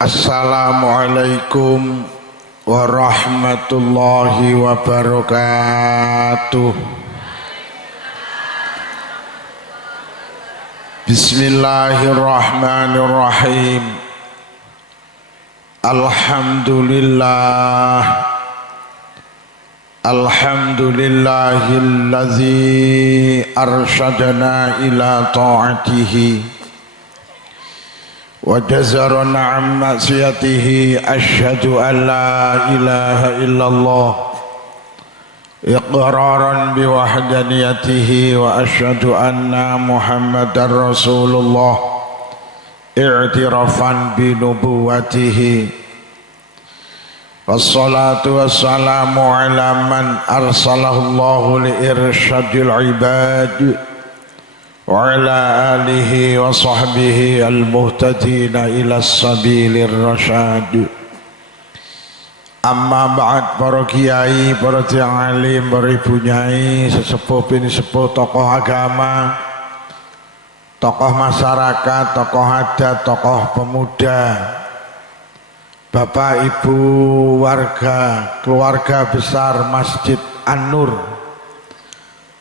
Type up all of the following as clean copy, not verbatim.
Assalamualaikum warahmatullahi wabarakatuh. Bismillahirrahmanirrahim. Alhamdulillahillazi arsyadana ila ta'atihi wa jazarana an maksiyatihi. Asyhadu an la ilaha illallah iqraran biwahdaniyatihi wa asyhadu anna muhammadar rasulullah i'tirafan binubuwatihi. Wassalatu wassalamu ala man arsalahullahu li irsyadil ibad wa ala alihi wa sahbihi al-muhtadina ila sabilir rasyad. Amma ba'd, para kiai, para tiang alim, para ibu nyai, sesepuh bini sepuh, tokoh agama, tokoh masyarakat, tokoh adat, tokoh pemuda, bapak ibu warga, keluarga besar Masjid An-Nur,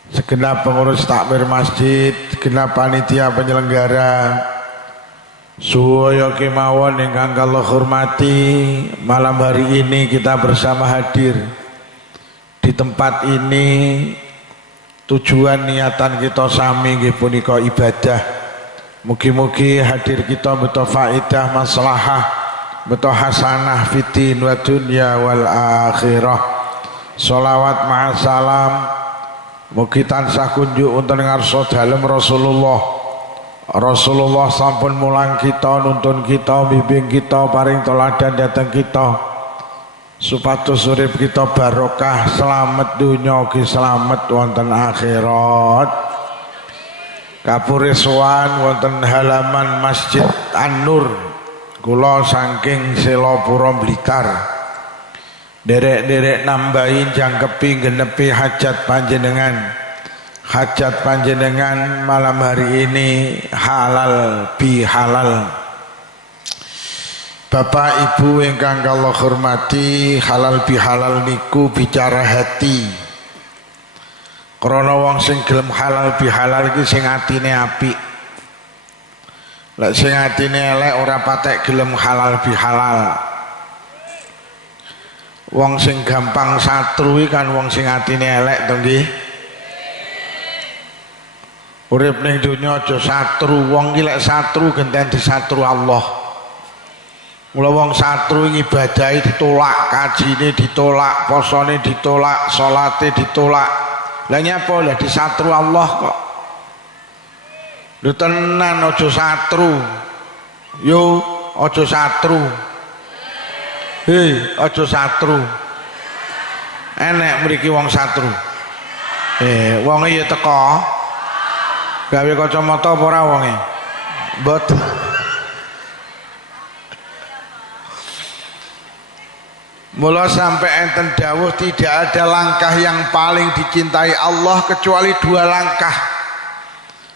segenap pengurus takmir masjid, segenap panitia penyelenggara, suwaya kemawon ingkang kula hormati. Malam hari ini kita bersama hadir di tempat ini. Tujuan niatan kita sami nggih punika ibadah. Mugi-mugi hadir kita beto faedah maslahah, beto hasanah fitin wa dunya wal akhirah. Sholawat ma'asalam mugi tansah kunjuk wonten ngarsa dalem Rasulullah sampun mulang kita, nuntun kita, bimbing kita, paring teladan dateng kita, supados urip kita barokah, selamat dunya ugi selamat wonten akhirat. Kapure sowan wonten halaman Masjid An-Nur, kula saking Selopuro Blitar. Derek-derek nambahin jangkepi genepi hajat panjenengan. Hajat panjenengan malam hari ini halal bihalal. Bapak ibu ingkang kula hormati, halal bihalal niku bicara hati. Krana wong sing gelem halal bihalal iki sing atine apik. Lek sing atine elek ora patek gelem halal bihalal. Wong sing gampang satru kan wong sing atine elek to nggih. Urip ning donya aja satru, wong iki lek satru genten disatru Allah. Mula wong satru ngibadahi ditolak, kajine ditolak, posone ditolak, salate ditolak. Lah nyapa lah disatru Allah kok. Lho tenan aja satru. Yo aja satru. Hei, aja satru. Enek mriki wong satru. Wong iya teko. Gawe kacamata apa ora wonge? Mboten. Mula sampai enten dawuh tidak ada langkah yang paling dicintai Allah kecuali dua langkah.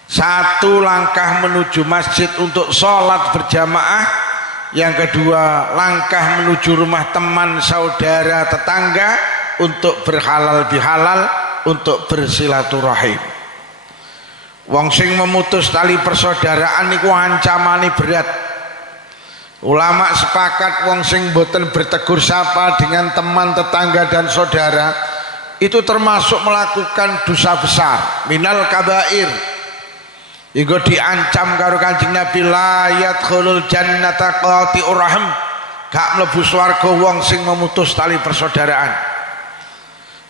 Satu langkah menuju masjid untuk sholat berjamaah. Yang kedua langkah menuju rumah teman, saudara, tetangga untuk berhalal bihalal, untuk bersilaturahim. Wong sing memutus tali persaudaraan niku ancamane berat. Ulama sepakat wong sing boten bertegur sapa dengan teman, tetangga dan saudara itu termasuk melakukan dosa besar, minal kabair. Iku diancam karo Kanjeng Nabi, la yadkhulul jannata qati'ur rahim, gak mlebu swarga wong sing memutus tali persaudaraan.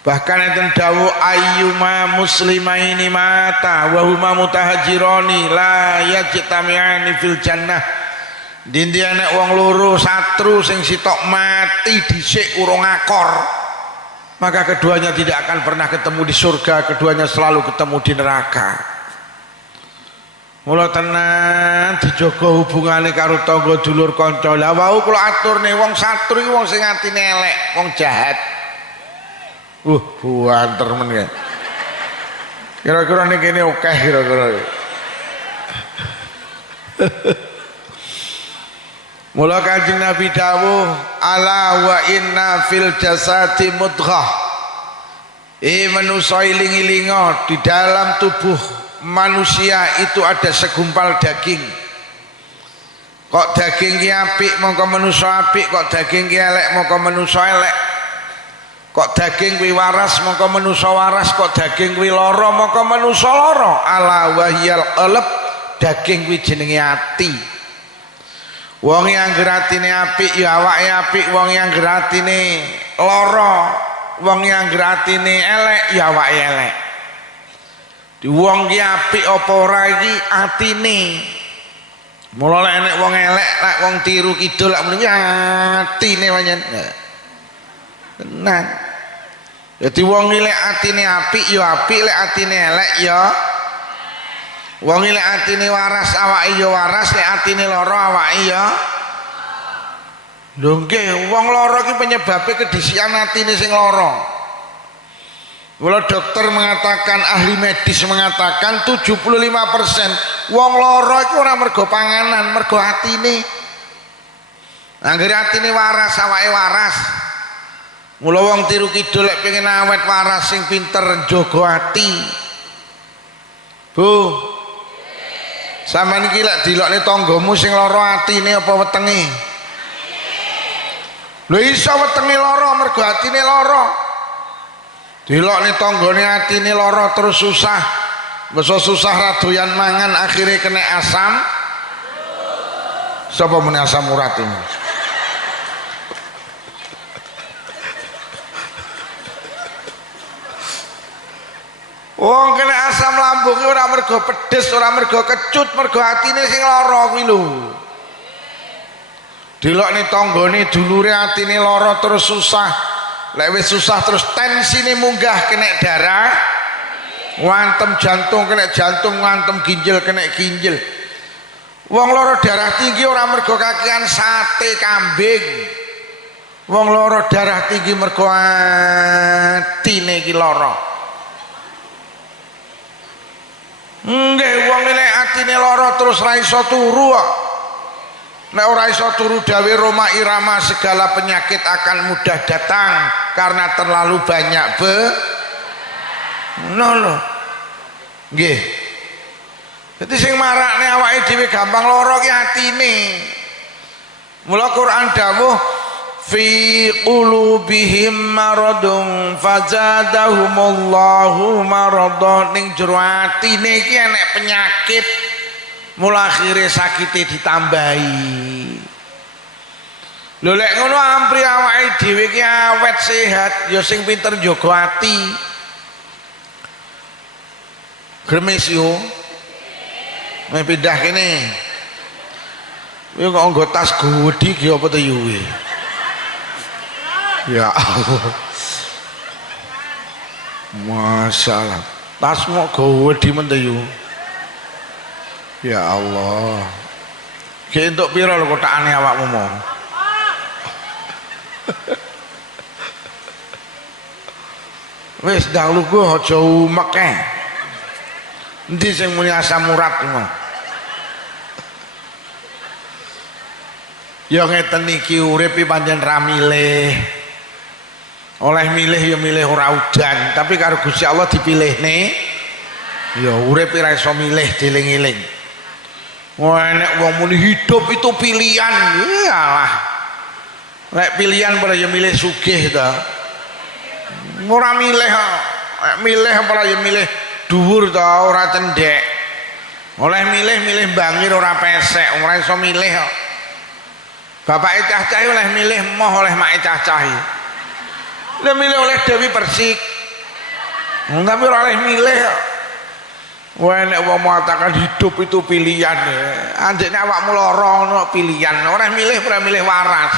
Bahkan enten dawuh ayyuma muslimaini mata wa huma mutahajirani la yajtami'ani fil jannah. Dindi anek wong loro satru sing sitok mati dhisik urung akor, maka keduanya tidak akan pernah ketemu di surga, keduanya selalu ketemu di neraka. Mula tenan dijaga hubungane karo tangga dulur kanca. Lah wau kula aturne wong satru iki wong sing atine elek, wong jahat. Buanter men ya. Kira-kira nih kene oke kira-kira. Mula Kanjeng Nabi dawuh ala wa inna fil jasadi mudghah. Manusia iling-ilingo, di dalam tubuh manusia itu ada segumpal daging. Kok daging ki apik mongko manusia apik, kok daging ki elek mongko manusia elek. Kok daging kuwi waras mongko manusia waras, kok daging kuwi lara mongko manusia lara. Ala wahyal qalb, daging kuwi jenenge ati. Wong yang atine apik ya awake apik, wong yang atine lara, wong yang atine elek ya awake elek. Di wong ki apik apa ora iki atine. Mula lek nek wong elek, lek wong tiru kidul lek muni atine pancen. Tenan. Dadi wong lek atine apik ya apik, lek atine elek ya wong lek atine waras awake ya waras, lek atine lara awake ya. Lho nggih, wong lara ki penyebabe kedisian atine sing lara. Mula dokter mengatakan, ahli medis mengatakan 75% wong lara iku ora mergo panganan, mergo atine. Anggere atine waras awake waras. Mula wong tiru kidul lek pengen awet waras sing pinter njaga ati. Bu, sampeyan iki lek dilokne tanggamu sing lara atine apa wetenge? Lho iso wetenge lara mergo atine lara. Dilokne tanggane atine lara terus susah. Masa susah ra doyan mangan akhirnya kena asam. Sapa muni asam urat ini? Wong kena asam lambung ora mergo pedes, ora mergo kecut, mergo atine sing lara kuwi lho. Dilokne tanggane dulure atine lara terus susah. Lek wis susah terus tensine munggah kena darah, ngantem jantung kena jantung, ngantem ginjal kena ginjal. Wong lara darah tinggi ora mergo kakean sate kambing. Wong lara darah tinggi mergo atine iki lara. Nggih, wong lek atine lara terus ra iso turu kok. Nek ora iso turu dawe Roma Irama, segala penyakit akan mudah datang karena terlalu banyak lho. Nggih. Dadi sing marakne awake dhewe gampang lara ki atine. Mula Quran dawuh fi qulubihim maradun fazadahumullahu maradun, ning jero atine iki enek penyakit. Mula akhirnya sakitnya ditambahi. Lho lek ngono ampri awake dhewe ki awet sehat ya sing pinter njaga ati. Gremes yo. Mek pindah kene. Kowe kok nggo tas gedhi ki apa to yo kowe? Ya Allah. Masalah. Tasmu gedhi men to yo. Ya Allah. Ki entuk pira lho kotakane awakmu mau? Wis ndang lugu aja umek e. Endi sing muni asam urat ngono? Ya ngeten iki urip iki pancen ra milih. Oleh milih ya milih ora udan, tapi karo Gusti Allah dipilihne ya urip ora iso milih dieling-eling. Wah, nek wong muni hidup itu pilihan, iyalah. Nek pilihan pada ya milih sugih ta. Ora milih, milih pada ya milih dhuwur ta, ora cendhek. Oleh milih bangir ora pesek, ora iso milih kok. Bapake cah-cahe oleh milih moh oleh make cah-cahe. Lah milih oleh Dewi Persik. Tapi ora oleh milih kok. Wah, nek wong mengatakan hidup itu pilihan, anjene awakmu lara ono pilihan, ora milih waras.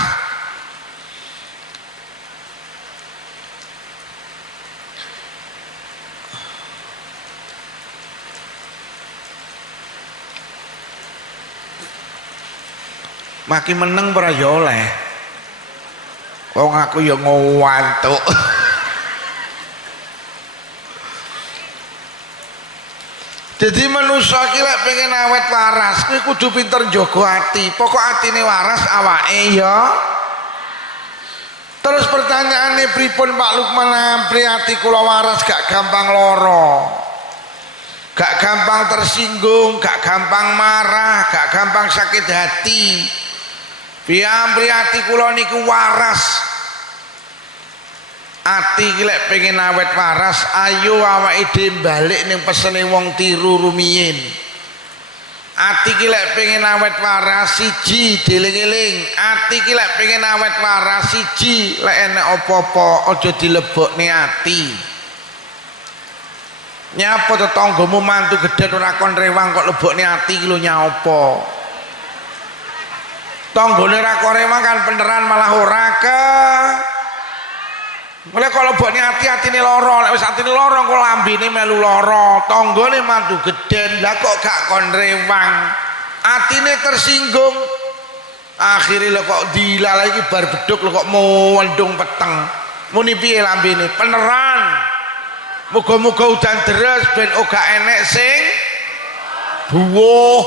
Maki meneng ora ya oleh. Wong aku ya ngantuk. Jadi manusia iki lek pengen awet waras kuwi kudu pinter njaga ati. Pokok atine waras awake ya. Terus pertanyaannya pripun Pak Lukman Ampri ati kula waras gak gampang loro. Gak gampang tersinggung, gak gampang marah, gak gampang sakit hati. Piye Ampri ati kula niku waras. Ati iki lek pengen awet waras, ayo awake dhewe balik ning pesene wong tiru rumiyin. Ati iki lek pengen awet waras siji dieling-eling. Ati iki lek pengen awet waras siji lek enek apa-apa aja dilebokne ati. Nyapa tetanggamu mantu gedhe ora kon rewang kok lebokne ati iki lho nyapa. Tanggane ra kon rewang kan beneran malah ora ke. Mulai kalau buatnya hati-hatine loro, lek wis atine loro kok lambene melu loro, tanggane mantu gedhen, lah kok gak kon rewang. Atine tersinggung. Akhirnya lho kok dilalah iki bar beduk lho kok mendung peteng. Muni piye lambene? Peneran. Muga-muga udan deres ben ora enek sing buwuh.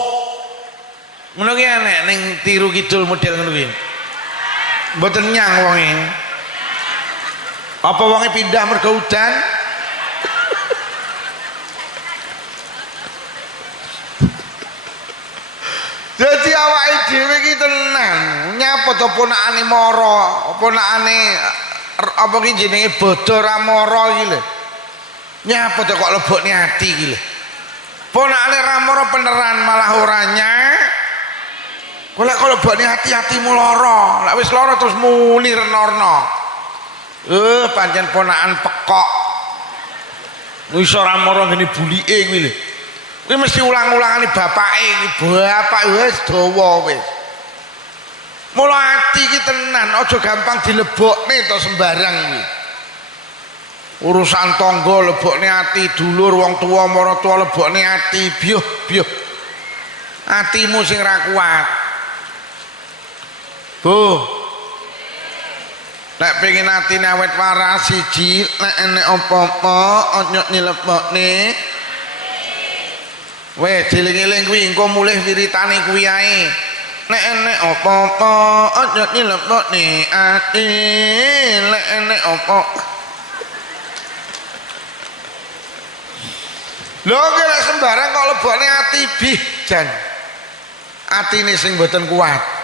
Ngono ki enek ning tiru kidul model ngono kuwi. Mboten nyang wonge. Apa wonge pindah mergo udan? Jadi awake dhewe iki tenan, nyapa to ponakane mara, ponakane apa ki jenenge bodho ra mara iki lho. Nyapa to kok lebokne ati iki lho. Ponakane ra mara beneran malah ora nyak. Kok kalau lebokne ati-atimu lara, lek wis lara terus muni renorno. Pancen ponakan pekok. Wis ora mara ngene bulike kuwi lho. Kuwi mesti ulang-ulangane bapake iki, bapak wis dawa wis. Mula ati iki tenan aja gampang dilebokne to sembarang kuwi. Urusan tangga lebokne ati, dulur wong tuwa marang tuwa lebokne ati, biuh. Atimu sing ra kuat. Bu, lek pengen atine awet waras siji lek enek apa-apa aja nyelebokne. Weh dieling-eling kuwi engko mulih wiritane kuwi ae. Nek enek apa-apa aja nyelebokne ati, lek enek apa. Lho lek sembarang kok lebokne ati bih jan. Atine sing mboten kuat.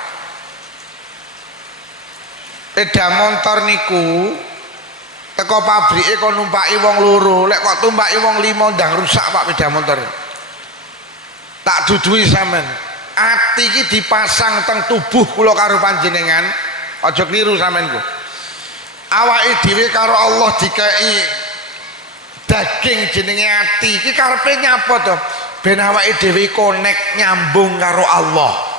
Sepeda motor niku teko pabrike kok numpaki wong loro, lek kok tumpaki wong 5 ndang rusak Pak sepeda motor. Tak duduhi sampean. Ati iki dipasang teng tubuh kula karo panjenengan, aja kliru sampeanku. Awake dhewe karo Allah dikai daging jenenge ati. Iki karepe nyapa to? Ben awake dhewe connect nyambung karo Allah.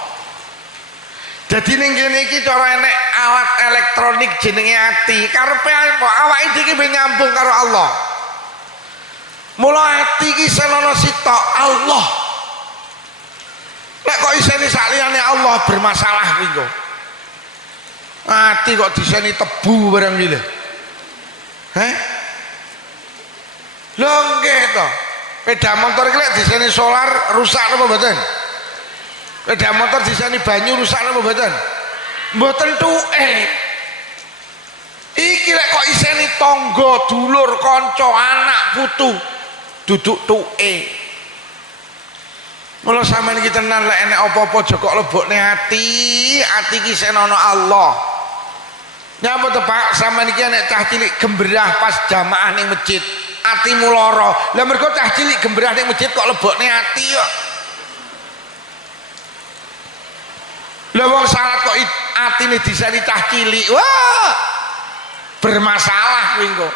Jadi ning kene iki cara enek alat elektronik jenenge ati. Karepe apa? Awake dhewe ben nyambung karo Allah. Mula ati iki senono sitok Allah. Lek kok isine saliyane Allah bermasalah kuwi kok. Ati kok diseni tebu barang iki lho. Heh? Lho nggih to. Sepeda motor iki lek diseni solar rusak apa mboten? Sepeda motor disani banyu rusak apa mboten? Mboten tuke. Iki lek kok iseni tangga, dulur, kanca, anak, putu duduk tuke. Mula sampeyan iki tenan lek enek apa-apa aja kok lebokne ati iki senono Allah. Nyapa to Pak, sampeyan iki enek cah cilik gembrah pas jamaah ning masjid, atimu lara. Lah mergo cah cilik gembrah ning masjid kok lebokne ati kok. Lah wong salat kok atine disani cah cilik. Wah. Bermasalah kuwi kok.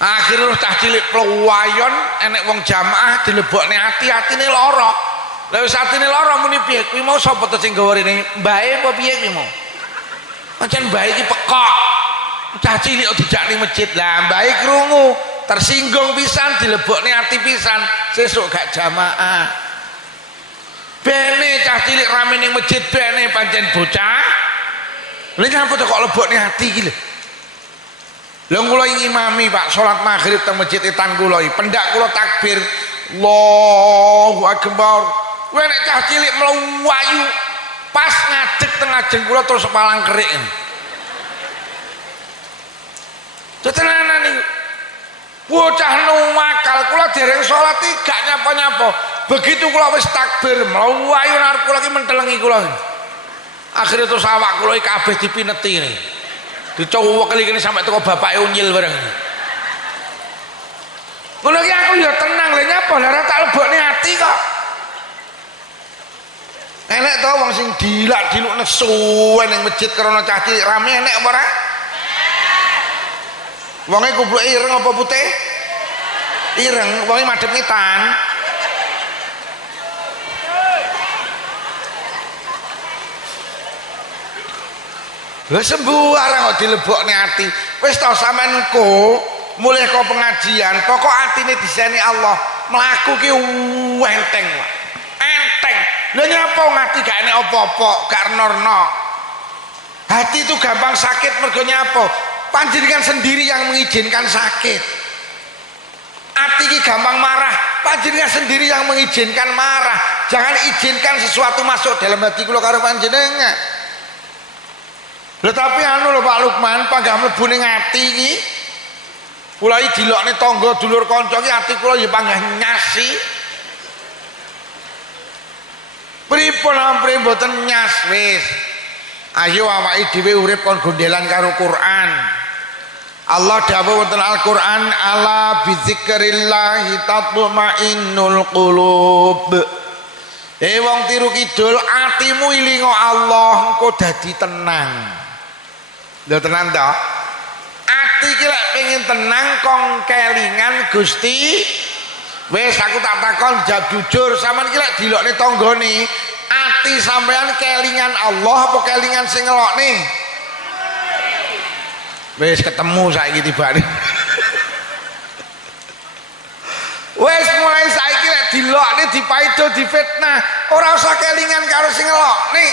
Akhirnya cah cilik pluwayon enek wong jamaah dilebokne atine lara. Lah wis atine lara muni piye? Kuwi mau sapa to sing gawe rene? Mbae apa piye kuwi mau? Pancen mbae iki pekok. Cah cilik kok dijak ning masjid. Lah mbae krungu, tersinggung pisan dilebokne ati pisan, sesuk gak jamaah. Bene cah cilik rame ning masjid bene pancen bocah. Lha nyapa to kok lebokne ati iki lho. Lha kula ingimami Pak salat maghrib teng masjid etan kula iki, pendak kula takbir Allahu Akbar. Kowe nek cah cilik mlayu pas ngadeg tengah jengkula terus palang kerik. Tetenanan iki. Bocah nuwakal kula dereng salat iki gak nyapa-nyapa. Begitu kula wis takbir mlayu arep kula iki mentelengi kula. Akhire terus awak kula iki kabeh dipineti ini. Dicowok kali sampai teko bapake unyil bareng. Ngono iki aku ya tenang lho nyapa lara tak lebokne ati kok. Enek to wong sing dilak-diluk nesu ning masjid krana cah cilik rame enek apa ora? Wonge kupluke ireng apa putih? Ireng, wonge madhep ngetan. Lah sembarang kok dilebokne ati. Wis ta sampean engko mulih kok pengajian, pokok atine diseni Allah, mlaku ki enteng. Enteng. Lha nyapa ngati gak enek apa-apa, gak norno. Hati itu gampang sakit mergo nyapa? Panjenengan sendiri yang mengizinkan sakit. Hati ini gampang marah, panjenengan sendiri yang mengizinkan marah. Jangan izinkan sesuatu masuk dalam hati kula karo panjenengan. Tetapi anu lho Pak Lukman, panggah mlebu ning ati iki. Kula iki dilokne tangga dulur kanca iki ati kula ya panggah nyasi. Pripun ampre mboten nyas wis. Ayo awake dhewe urip kon gondelan karo Quran. Allah dawuh wonten Al-Qur'an ala bizikrillah tatma'innul qulub. Wong tiru kidul atimu ilingo Allah engko dadi tenang. Lho tenan ta? Ati iki lek pengin tenang kong kelingan Gusti. Wis aku tak takon jawab jujur sampean iki lek dilokne tanggane ati sampean kelingan Allah apa kelingan sing ngelokne? Wis ketemu saiki tibane. Wis mulai saiki lek dilokne dipaido difitnah, ora usah kelingan karo sing ngelokne.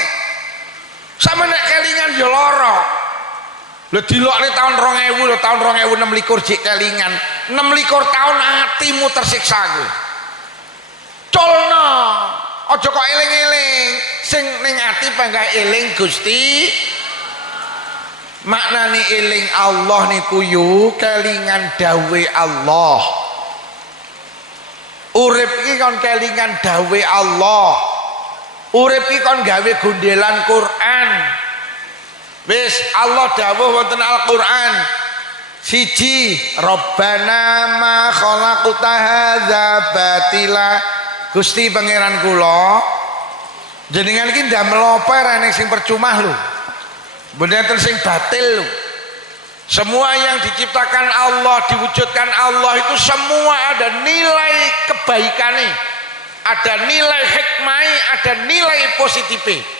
Sampe nek kelingan ya lara. Lho dilokne tahun 2000 lho tahun 2026 jek kelingan. 26 tahun atimu tersiksa kowe. Colno, aja kok eling-eling. Sing ning ati panggah eling Gusti. Maknane eling Allah niku yu kelingan dawe Allah. Urip iki kon kelingan dawe Allah. Urip iki kon gawe gondelan Quran. Wis Allah dawuh wonten Al-Qur'an. Siji, Rabbana ma khalaqta hadza batila. Gusti pangeran kula jenengan iki ndamel apa ora sing percuma lho. Bener sing batil lho. Semua yang diciptakan Allah, diwujudkan Allah itu semua ada nilai kebaikannya, ada nilai hikmah, ada nilai positifnya.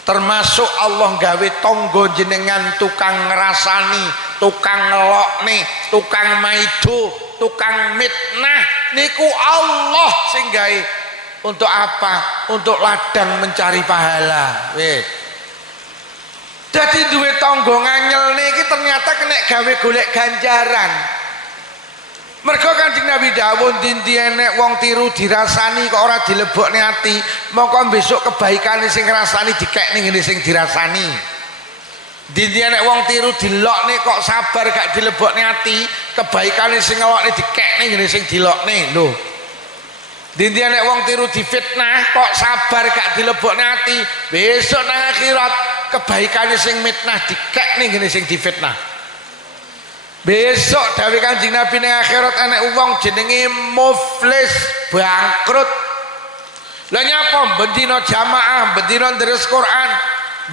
Termasuk Allah gawe tonggo jenengan tukang ngerasani, tukang ngelokne, tukang maido, tukang mitnah niku Allah sing gawe. Untuk apa? Untuk ladang mencari pahala. Wis. Jadi duwe tonggo nganyel niki ternyata kena gawe golek ganjaran. Mergo Kanjeng Nabi dawuh dinti enek wong tiru dirasani kok ora dilebokne ati, mongko besok kebaikane sing ngrasani dikekne ngene sing dirasani. Dinti enek wong tiru dilokne kok sabar gak dilebokne ati, kebaikane sing ngelokne dikekne ngene sing dilokne lho. Dinti enek wong tiru difitnah kok sabar gak dilebokne ati, besok nang akhirat kebaikane sing mitnah dikekne ngene sing difitnah. Besok dawuh Kanjeng Nabi ning akhirat enek wong jenenge muflis, bangkrut. Lah nyapa bendina jamaah, bendina deres Quran,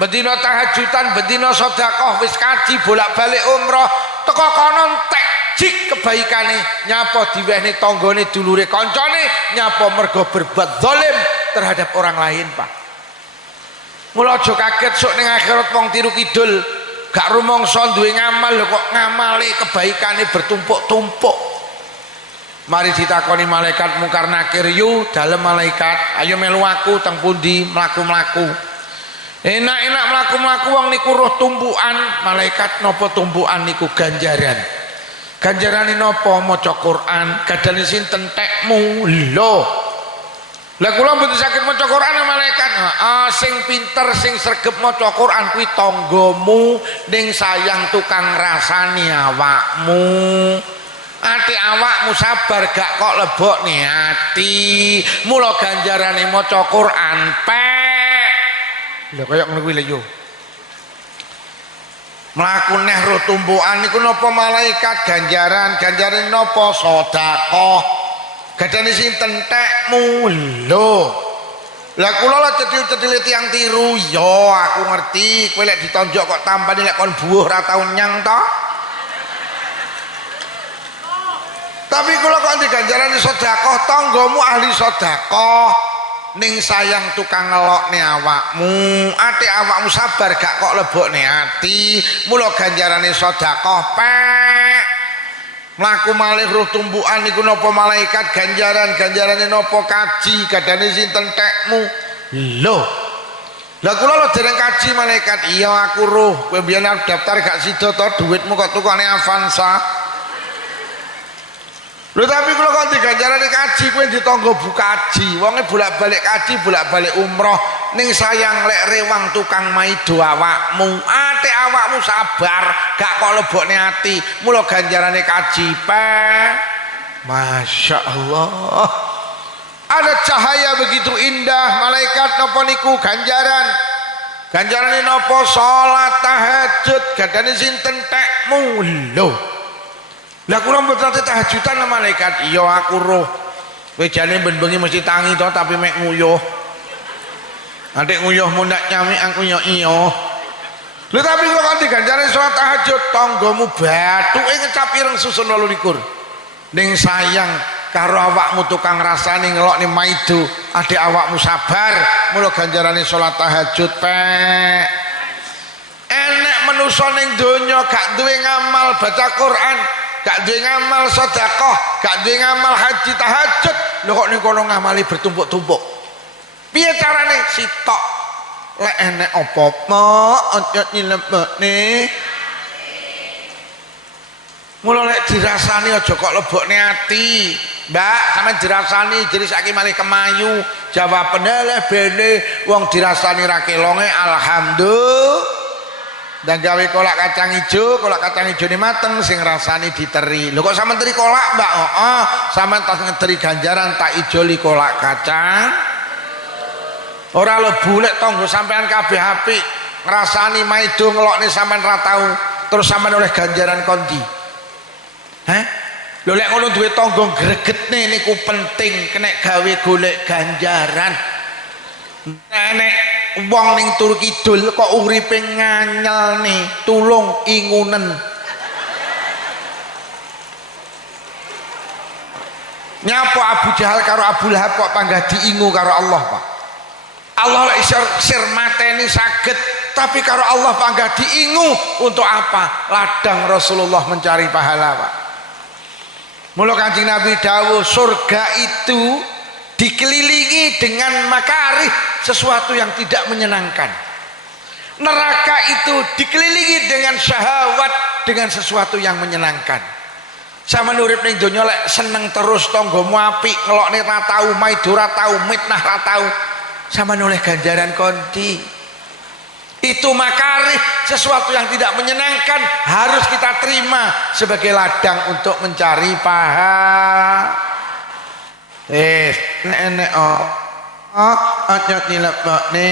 bendina tahajudan, bendina sedekah, wis kaji bolak-balik umrah, teko kono entek jik kebaikane, nyapa diwehne tanggane dulure kancane, nyapa mergo berbuat zalim terhadap orang lain, Pak. Mula aja kaget sok ning akhirat wong tiru kidul gak rumangsa duwe ngamal lho kok ngamali kebaikane bertumpuk-tumpuk. Mari ditakoni malaikat mungkar nakir, yu dalem malaikat, ayo melu aku teng pundi mlaku-mlaku. Enak-enak mlaku-mlaku wong niku roh tumpukan, malaikat napa tumpukan niku ganjaran. Ganjarane napa maca Quran? Gadane sinten tekmu lho. Lah kula mboten saged maca Quran malaikat. Sing pinter sing sregep maca Quran kuwi tanggamu ning sayang tukang rasani awakmu. Ati awakmu sabar gak kok lebokne ati. Mula ganjarane maca Quran pek. Lha kaya ngono kuwi lho yo. Mlaku neh ro tumpukan niku napa malaikat ganjaran napa sedekah. Gadane sinten tekmu lho. Lah kula lho cedhil-cedhil tiyang tiru yo aku ngerti kowe lek ditonjok kok tampane lek kon buuh ra tau nyang to. Tapi kula kok diganjarani sedekah tanggamu ahli sedekah. Ning sayang tukang ngelokne awakmu, ati awakmu sabar gak kok lebokne ati. Mula ganjarane sedekah pek. Mlaku malih roh tumbukan niku napa malaikat ganjarane napa kaji gadane sinten tekmu lho. Lah kula lho dereng kaji malaikat iya aku roh kowe biyen daftar gak sida to dhuwitmu kok tukane Avanza. Lho tapi kula kok diganjarane kaji kowe ditangga bu kaji wonge bolak-balik kaji bolak-balik umroh ning sayang lek rewang tukang maido awakmu ate awakmu sabar gak kok lebokne ati mula ganjarane kaji Masya Allah ada cahaya begitu indah malaikat napa niku ganjarane napa salat tahajud gadane sinten tekmu lho. Lah kula mboten tahajudan malaikat iya aku roh kowe jane ben-bengi mesti tangi to tapi mek nguyuh nanti nguyuhmu ndak nyami aku yo iya lho tapi kok kan diganjarane salat tahajud tanggamu bathuke ngecap ireng susun 28 ning sayang karo awakmu tukang rasane ngelokne maido adik awakmu sabar mula ganjarane salat tahajud pek enek manusa ning donya gak duwe ngamal baca Quran gak duwe ngamal sedekah, gak duwe ngamal haji tahajud. Lho kok ning kono ngamali bertumpuk-tumpuk. Piye carane? Sitok. Lek enek apa-apa aja nyilebokne. Mula lek dirasani aja kok lebokne ati. Mbak, sampean dirasani jadi saiki malih kemayu. Jawabane leh bene wong dirasani ra kelonge alhamdulillah. Dan gawe kolak kacang hijau ini mateng sing rasani diteri. Lho kok sampean teri kolak, Mbak? Sampean tas ngeteri ganjaran tak ijoli kolak kacang. Ora lebu lek tangga sampean kabeh apik, ngrasani maido ngelokne sampean ra tau, terus sampean oleh ganjaran kondi. Lho lek ngono duwe tangga gregetne niku penting kenek gawe golek ganjaran. Nek wong ning tur kidul kok uripe nganyel nih tulung ingunen nyapa Abu Jahal karo Abu Lahab kok panggah diingu karo Allah Pak Allah lek sir mateni saged tapi karo Allah panggah diingu untuk apa ladang Rasulullah mencari pahala Pak mula Kanjeng Nabi dawuh surga itu dikelilingi dengan makarih sesuatu yang tidak menyenangkan neraka itu dikelilingi dengan syahwat dengan sesuatu yang menyenangkan sama urip ning donya lek seneng terus tanggamu apik ngelokne ra tau maido ra tau mitnah ra tau sama oleh ganjaran kondi itu makarih sesuatu yang tidak menyenangkan harus kita terima sebagai ladang untuk mencari pahala nek aja dilebokne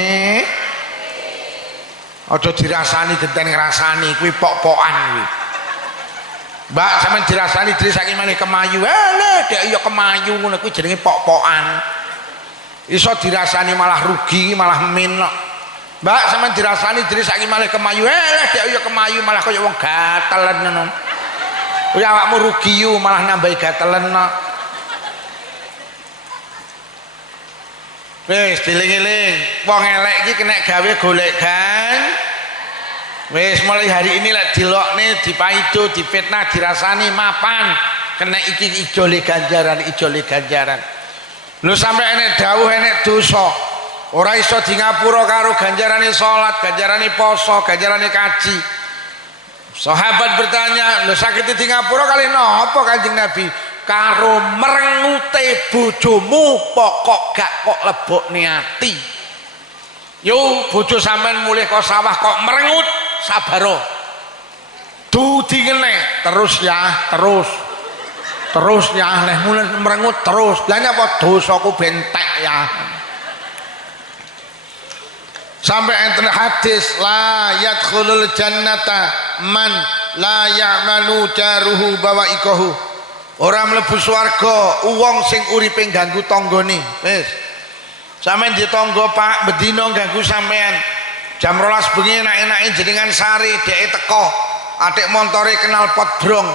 aja dirasani genten ngrasani kuwi pok-pokan kuwi Mbak sampean dirasani diri saking malih kemayu dek iya kemayu ngono kuwi jenenge pok-pokan iso dirasani malah rugi malah min Mbak sampean dirasani diri saking malih kemayu dek iya kemayu malah kaya wong gatelen ngono kuwi awakmu rugi malah nambahi gatelen wis diling-iling wong elek iki kena gawe golek kan wis mulai hari ini lek dilokne dipaido difitnah dirasani mapan kena iki ijole ganjaran lho sampe enek dawuh enek dosa ora iso di ngapura karo ganjarane salat ganjarane poso ganjarane kaji Sahabat bertanya, "Lho sakit di ngapura kali napa Kanjeng Nabi?" "Karo merengute bojomu pokok gak kok lebokne ati." Yo bojo sampean mulih kok sawah kok merengut, sabaro. Dudi ngene, terus ya, terus. Terus ya, leh mulai merengut terus. Lah nyapa dosaku bentek ya. Sampai enten hadis la yadkhulul jannata man la ya'malu jaruhu bawaikahu. Ora mlebu swarga wong sing uripe ganggu tanggane. Wis. Sampeyan di tangga Pak bedino ganggu sampean. Jam 12 bengi enak-enake jenengan sari dheke teko. Adik montore kenal pot brong.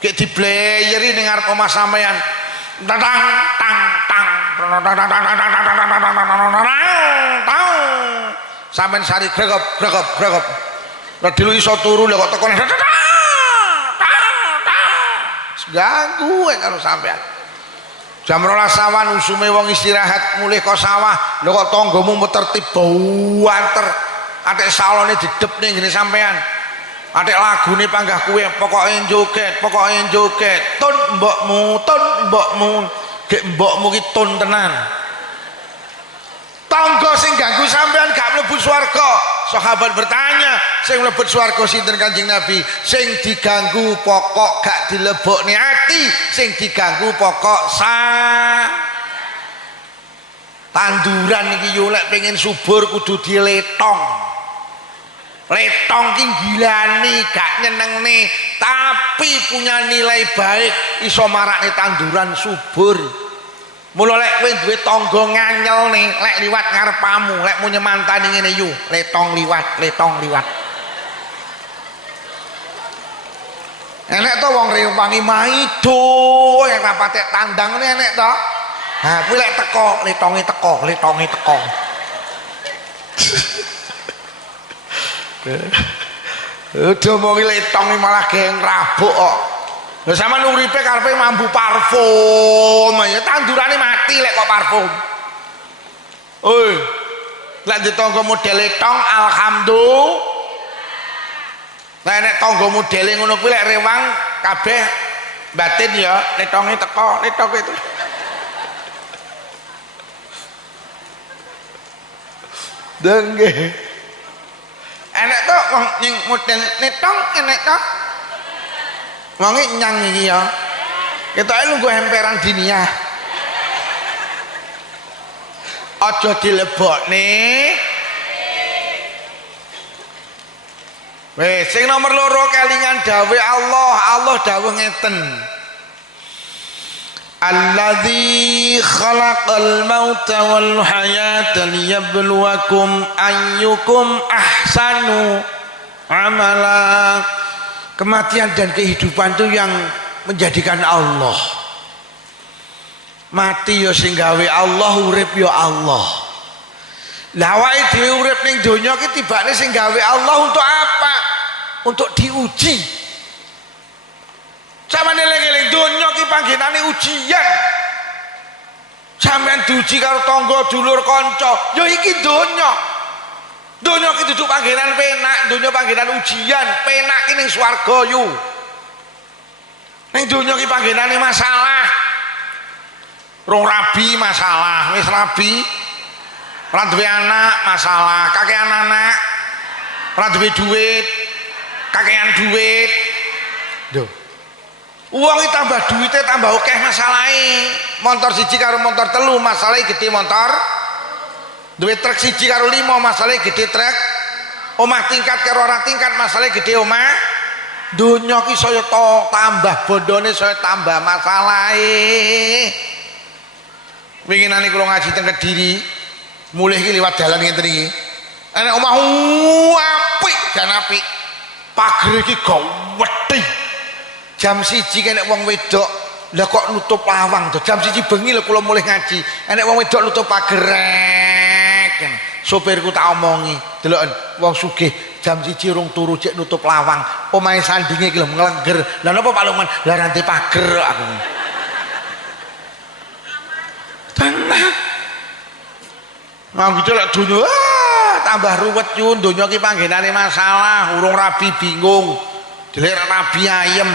Kayak diblayeri ning arep omah sampean. Tang tang tang. Sampeyan sari gregep. Lah dilu iso turu lho kok teko ganggu karo sampean. Jam 12 sawan usume wong istirahat mulih kok sawah lho kok tanggamu tertib banter. Atik salone didep ning ngene sampean. Adik lagune panggah kuwe pokoke joget tun mbokmu gek mbokmu ki tun tenan. Tangga sing ganggu sampean gak mlebu swarga. Sahabat bertanya, sing mlebu swarga sinten Kanjeng Nabi? Sing diganggu pokok gak dilebokne ati, sing diganggu pokok tanduran iki yo lek pengen subur kudu diletong. Letong ki gilani gak nyenengne tapi punya nilai baik iso marakne tanduran subur. Mula lek kowe duwe tangga nganyel nih lek liwat ngarepamu lek mau nyemantani ngene yu letong liwat enek to wong rewangi maido yang rapatek tandang ini enek to. Nah kuwi lek teko letonge teko udah mau letong malah geng rabuk kok. Lah sampean uripe karepe mambu parfum ya tandurane mati lek kok parfum. Oi. Lek di tangga model letong alhamdulillah. Lah nek tangga modele ngono kuwi lek rewang kabeh batin ya letonge teko letok itu. Dengge. Enek to wong ning model letong enek to. Wong nyang iki ya. Ketoke lungguh emperan dinia. Aja dilebokne. Wes sing nomor loro kelingan dawuh Allah dawuh ngeten. Alladzi khalaqal mauta wal hayata liyabluwakum ayyukum ahsanu amala. Kematian dan kehidupan itu yang menjadikan Allah. Mati ya sing gawe Allah, urip ya Allah. Lah awake dhewe urip ning donya ki tibane sing gawe Allah untuk apa? Untuk diuji. Sampeyan eling-eling donya ki panggenane ujian. Sampeyan diuji karo tangga, dulur, kanca, ya iki donya. Donya ki duduk panggenan penak, donya panggenan ujian, penak ki ning swarga yu. Ning donya ki panggenane masalah. Rong rabi masalah, wis rabi ora duwe anak masalah, kakean anak, ora duwe duit, kakean duit. Lho. Uang iki tambah duite tambah akeh masalahe. Motor siji karo motor telu masalahe gede motor. Duwe truk siji karo 5 masalahe gede truk. Omah tingkat karo ora tingkat masalahe gede omah. Donya ki saya tambah bondone saya tambah masalahe. Winginane kula ngaji teng Kediri, mulih iki liwat dalan ngenten iki. Enek omah apik jan apik. Pager iki gawedhi. Jam 1 kene wong wedok, lah kok nutup lawang to. Jam 1 bengi lho kula mulih ngaji. Enek wong wedok nutup pager. Sopirku tak omongi, deloken wong sugih jam 1 urung turu cek nutup lawang. Omahe sandinge iki lho nglengger. Lah napa Pak Lukman? Lah rantai pager aku. Tenang. Nah gitu lek donya tambah ruwet yun, donya ki panggenane masalah, urung rabi bingung. Delik rabi ayem.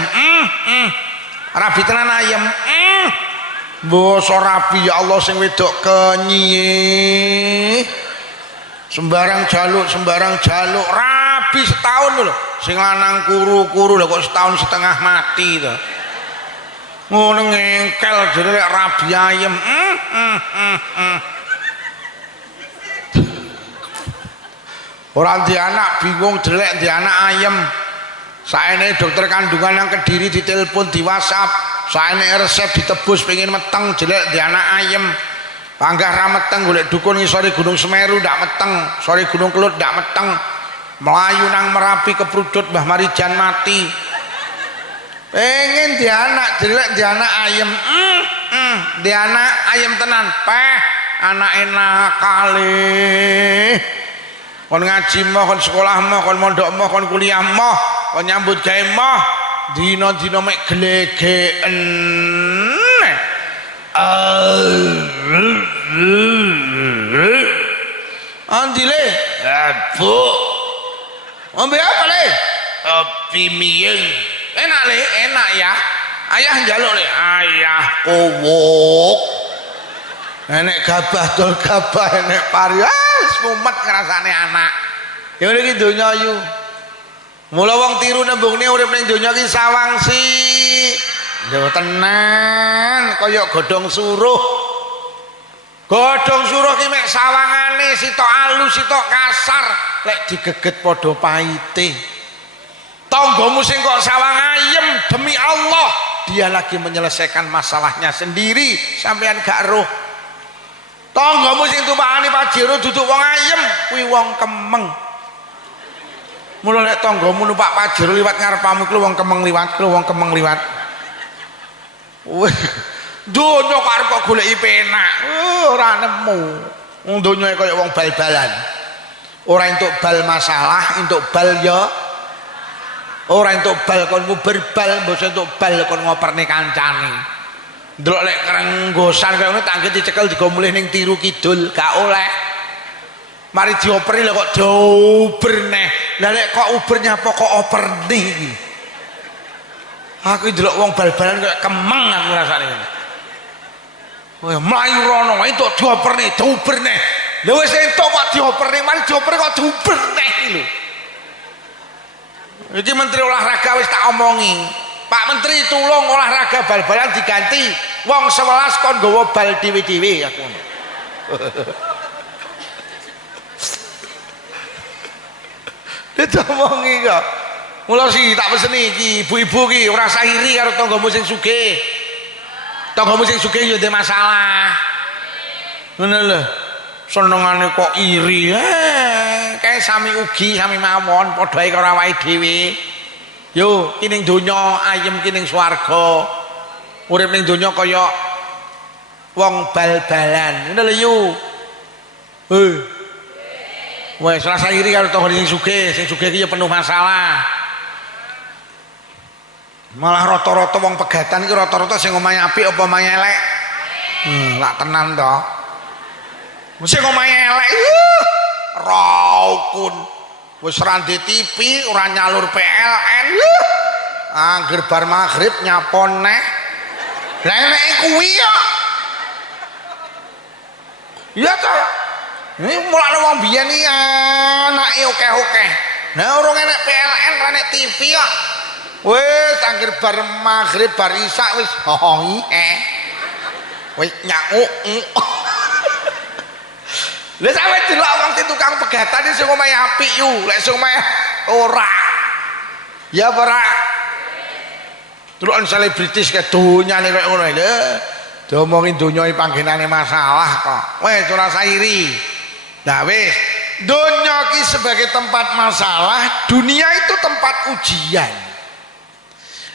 Rabi tenan ayem. Basa rabi ya Allah sing wedok kenyi. Sembarang jaluk rabi setahun lho. Sing lanang kuru-kuru lho kok setahun setengah mati to. Ngono ngengkel delik rabi ayem. Orang di anak bingung jelek di anak ayam. Saene dokter kandungan yang Kediri ditelepon di WhatsApp. Saene resep ditebus pengen meteng jelek di anak ayam. Panggah ra meteng golek dukun ngisore Gunung Semeru ndak meteng, sore Gunung Kelut ndak meteng. Melayu nang Merapi keprudut Mbah Marijan mati. Pengen di anak jelek di anak ayam. Di anak ayam tenan anak enak kali. Kon ngaji moh, kon sekolah moh, kon mondok moh, kon kuliah moh, kon nyambut gawe moh, dina-dina mek glegeken. Andi le, Bu. Ngombe apa le? Kopi miyeng. Enak le, enak ya. Ayah njaluk le, ayah kowok. Enek gabah dol gabah, enek pari. Mumet ngrasane anak. Ya ngene iki donya yu. Mula wong tiru nembungne urip ning donya iki sawangsi. Yo tenan kaya godhong suruh. Godhong suruh ki mek sawangane sitok alus sitok kasar, lek digeget padha pahite. Tanggamu sing kok sawang ayem demi Allah, dia lagi menyelesaikan masalahnya sendiri, sampean gak roh. Tanggamu sing tumpakane pajero duduk wong ayem kuwi wong kemeng. Mula nek tanggamu numpak pajero liwat ngarepamu kuwi wong kemeng liwat, kuwi wong kemeng liwat. Donya karo kok goleki penak. Ora nemu. Wong donya kaya wong bal-balan. Ora entuk bal masalah, entuk bal ya. Ora entuk bal kon berbal, mbok entuk bal kon ngoperne kancane. Ndelok lek kerenggosan kaya ngono tak dicekel digo mulih ning tiru kidul, gak oleh. Mari dioperi lho kok dioper neh. Lah lek kok uber nyapa kok operne iki. Aku ndelok wong bal-balan kaya kemeng aku rasane. Wah, mlayu rono entuk dioperne, dioperne. Lha wis entuk kok dioperne, mari dioperne kok dioperne iki lho. Iki Menteri Olahraga wis tak omongi. Pak Menteri tulung olahraga bal-balan diganti wong 11 kon nggawa bal dhewe-dhewe aku. Ditomongi kok. Mula sih tak peseni iki ibu-ibu ki ora usah iri karo tanggamu sing sugih. Tanggamu sing sugih yo ndek masalah. Ngono lho. Senengane kok iri. Kae sami ugi sami mawon padha ae karo awake dhewe. Yo ki ning donya ayem ki ning swarga. Urip ning donya kaya wong bal-balan. Ngono lho yo. Wes rasa iri karo tangga sing sugih ki ya penuh masalah. Malah rata-rata wong pegatan iki rata-rata sing omahe apik apa omahe elek. Lak tenan to. Sing omahe elek raukun. Wis ra ndek TV, ora nyalur PLN. Angger bar maghrib nyapon neh. Lah enek kuwi ya. Ya to. Ini mulane wong biyen iki anake akeh-akeh. Nah urung enek PLN, ora enek TV kok. Wis angger bar maghrib bar isak wis wis nyanguk. Lha sampe delok wong tukang pegatan sing omahe apik yu, lek sing omahe ora. Ya ora. Delok selebritis ke donyane kaya ngono lho. Diomongi donya iki panggenane masalah kok. Wis ora sairi. Nah wis, donya ki sebagai tempat masalah, dunia itu tempat ujian.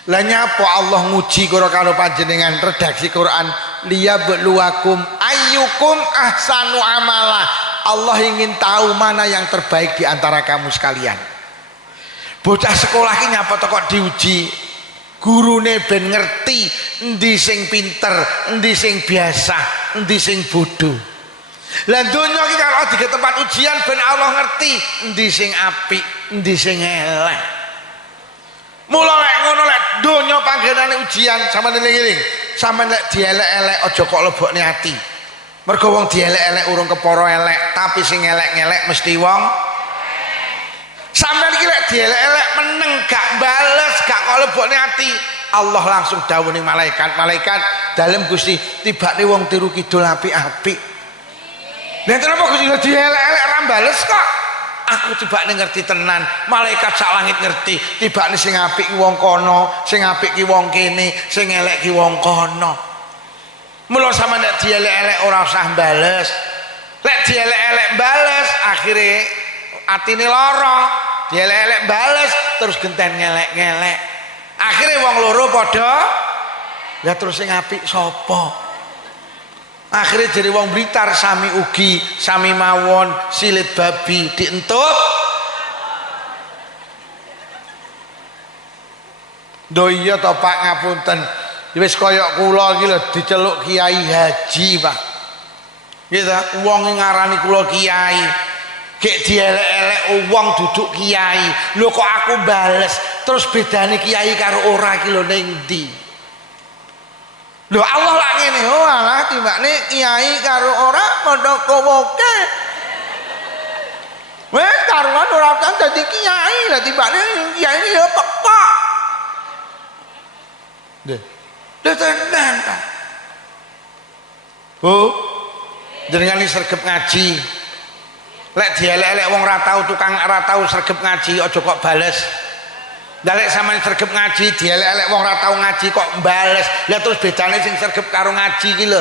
Lah nyapa Allah nguji karo panjenengan redaksi Quran liyabluwakum ayyukum ahsanu amala. Allah ingin tahu mana yang terbaik di antara kamu sekalian. Bocah sekolah ki nyapa to kok diuji. Gurune ben ngerti endi sing pinter, endi sing biasa, endi sing bodoh. Lah donya iki kalau di tempat ujian ben Allah ngerti endi sing apik, endi sing elek. Mula lek ngono lek donya panggenane ujian sampeyan eling-eling. Sampeyan lek dielek-elek aja kok lebokne ati. Mergo wong dielek-elek urung kepara elek, tapi sing elek-elek mesti wong. Sampeyan iki lek dielek-elek meneng gak bales, gak kok lebokne ati. Allah langsung dawuh ning malaikat, malaikat dalem Gusti tibane wong tiru kidul apik-apik. Lha kenapa Gusti dielek-elek ra bales kok? Aku tibane ngerti tenan, malaikat sak langit ngerti tibane sing apik ki wong kono, sing apik ki wong kene, sing elek ki wong kono. Mula sama nek dielek-elek ora usah bales. Lek dielek-elek bales akhire atine lara, dielek-elek bales terus genten ngelek-ngelek. Akhire wong loro padha ya terus sing apik sapa? Akhirnya jadi wong Blitar sami ugi, sami mawon, silit babi dientut. Do iya to Pak ngapunten. Wis kaya kula iki lho diceluk Kiai Haji, Pak. Nggih ta, wong ngarani kula Kiai. Gek dielek-elek wong duduk Kiai. Lho kok aku bales, terus bedane Kiai karo ora iki lho ning ndi? Lho Allah lak ngene, oh alah timbakne kiai karo ora padha kowoke. Wes karuan ora kan dadi kiai, lah timbakne kiai ya pekak. Nggih. Lha tenan ta. Bu, jenengan iki sregep ngaji. Lek dielek-elek wong ora tau tukang ora tau sregep ngaji aja kok bales. Dalek sampeyan sregep ngaji dielek-elek wong ora tau ngaji kok mbales. Lah terus bedane sing sregep karo ngaji iki lho.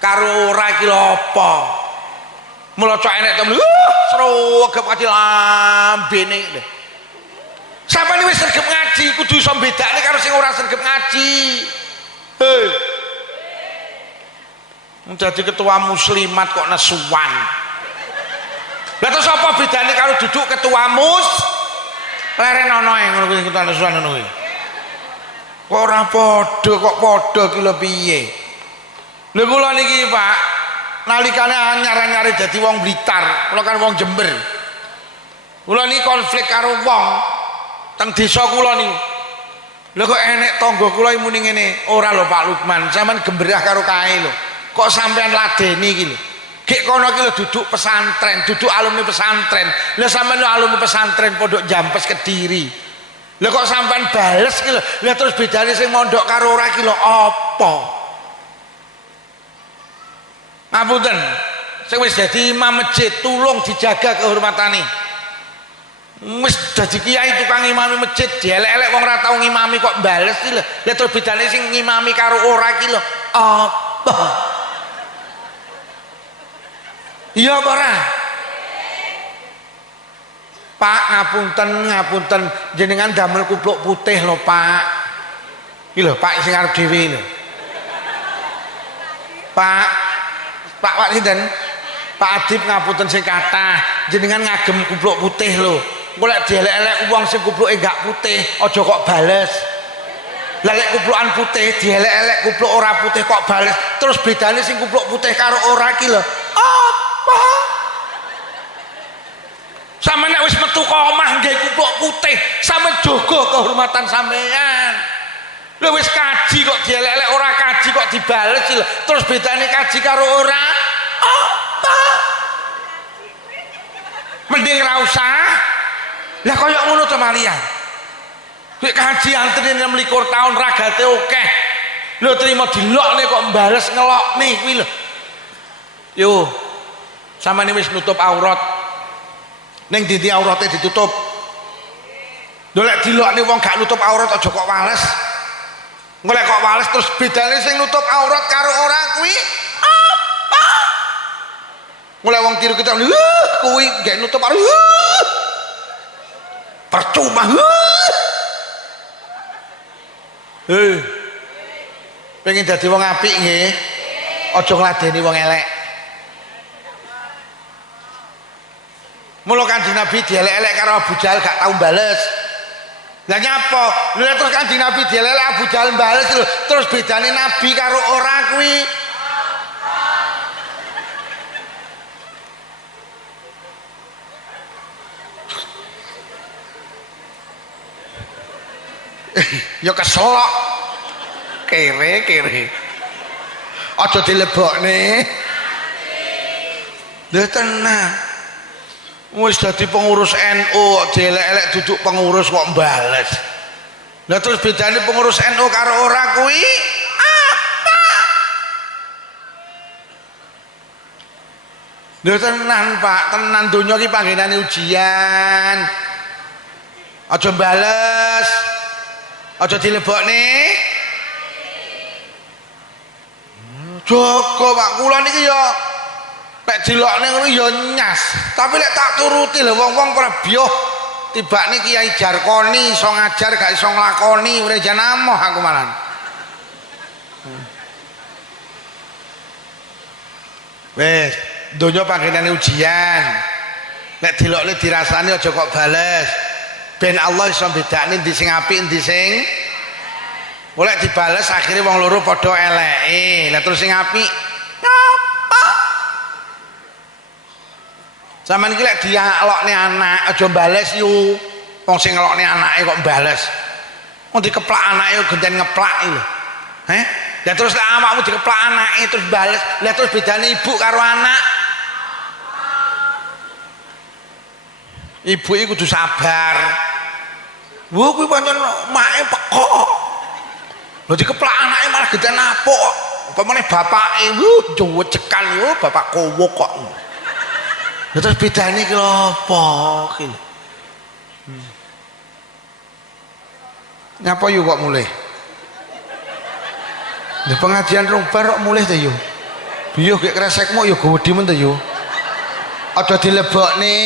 Karo ora iki lho apa? Mula cok enek to sregep ngaji lambene lho. Sampeyan wis sregep ngaji kudu iso bedakne karo sing ora sregep ngaji. Hei. Menjadi ketua muslimat kok nesuwan. Lah terus apa bedane karo duduk ketua leren ana ngono kuwi ikutan nesuwan ngono kuwi. Kok ora padha kok padha ki lho piye? Lha kula niki Pak, nalikane anyar-anyare dadi wong Blitar, kula kan wong Jember. Kula niki konflik karo wong teng desa kula niku. Lha kok enek tangga kula muni ngene, ora lho Pak Lukman, sampean gemberah karo kae lho. Kok sampean ladeni iki lho. Gek kono iki lho duduk pesantren, duduk alumni pesantren. Lah sampean alumni pesantren pondok Jampes Kediri. Lah kok sampean bales iki lho. Lah terus bedane sing mondok karo ora iki lho apa? Ngapunten. Sing wis dadi imam masjid tulung dijaga kehormatane. Wis dadi kiai tukang ngimami masjid dielek-elek wong ora tau ngimami kok bales iki lho. Lah terus bedane sing ngimami karo ora iki lho apa? Iya apa ora? Pak ngapunten jenengan damel kupluk putih lho Pak. Iki lho Pak sing arep dhewe lho. Pak sinten? Pak Adib ngapunten sing kathah jenengan ngagem kupluk putih lho. Golek dielek-elek wong sing kupluke gak putih aja kok bales. Lah lek kuplukan putih dielek-elek kupluk ora putih kok bales. Terus bedane sing kupluk putih karo ora iki lho. Sampe nek wis metu ka omah nggih kupluk putih, sampe jaga kehormatan sampean. Lho wis kaji kok dielek-elek ora kaji kok dibales lho. Terus bedane kaji karo ora apa? Mending ra usah. Lah kaya ngono to malian. Nek kaji antri 26 tahun ragate akeh. Lho trimo dilokne kok mbales ngelokne kuwi lho. Yo. Samane wis nutup aurat. Ning dindi aurate ditutup. Dolek dilokne wong gak nutup aurat aja kok wales. Golek kok wales terus bedane sing nutup aurat karo ora kuwi apa? Golek wong tiru kita kuwi gak nutup aurat. Percuma. Pengen dadi wong apik nggih. Aja ngladeni wong elek. Mula Kanjeng Nabi dielek-elek karo Abu Jahal gak tau bales. Lah nyapa? Lha terus Kanjeng Nabi dielek Abu Jahal bales lho. Terus bedane Nabi karo ora kuwi ya keselok kere aja dilebokne lha tenan wis dadi pengurus NU dielek-elek duduk pengurus kok mbales lha terus bedane pengurus NU karo ora kuwi lho tenan Pak, tenan donya iki panggenane ujian. Aja mbales. Aja dilebokne. Joko Pak, kula niki ya nek dilokne ngono ya nyas. Tapi lek tak turuti lho wong-wong ora biyoh. Tibane Kiai Jarkoni iso ngajar gak iso nglakoni, ora jan amoh aku malan. Wes donya panggenane ujian nek dilokne dirasani aja kok bales ben Allah iso bedakne endi sing apik endi sing oleh dibales akhirnya wong loro padha eleke lah terus sing apik ngapa sampean iki lek dialokne anak aja bales yu wong sing ngelokne anake kok bales wong dikeplak anake genten ngeplak lho lah terus lek awakmu dikeplak anake terus bales lah terus bedane ibu karo anak ibu iki kudu sabar. Wah kuwi pancen make pekok. Lho dikeplak anake malah geden napuk. Apa meneh bapake jowo cekan yo bapak kowo kok. Lha terus bedane iki apa iki? Nyapa yo kok mulih? Di pengajian rong bar kok mulih ta yo? Biyo gek kresekmu yo gowedi men ta yo. Aja dilebokne.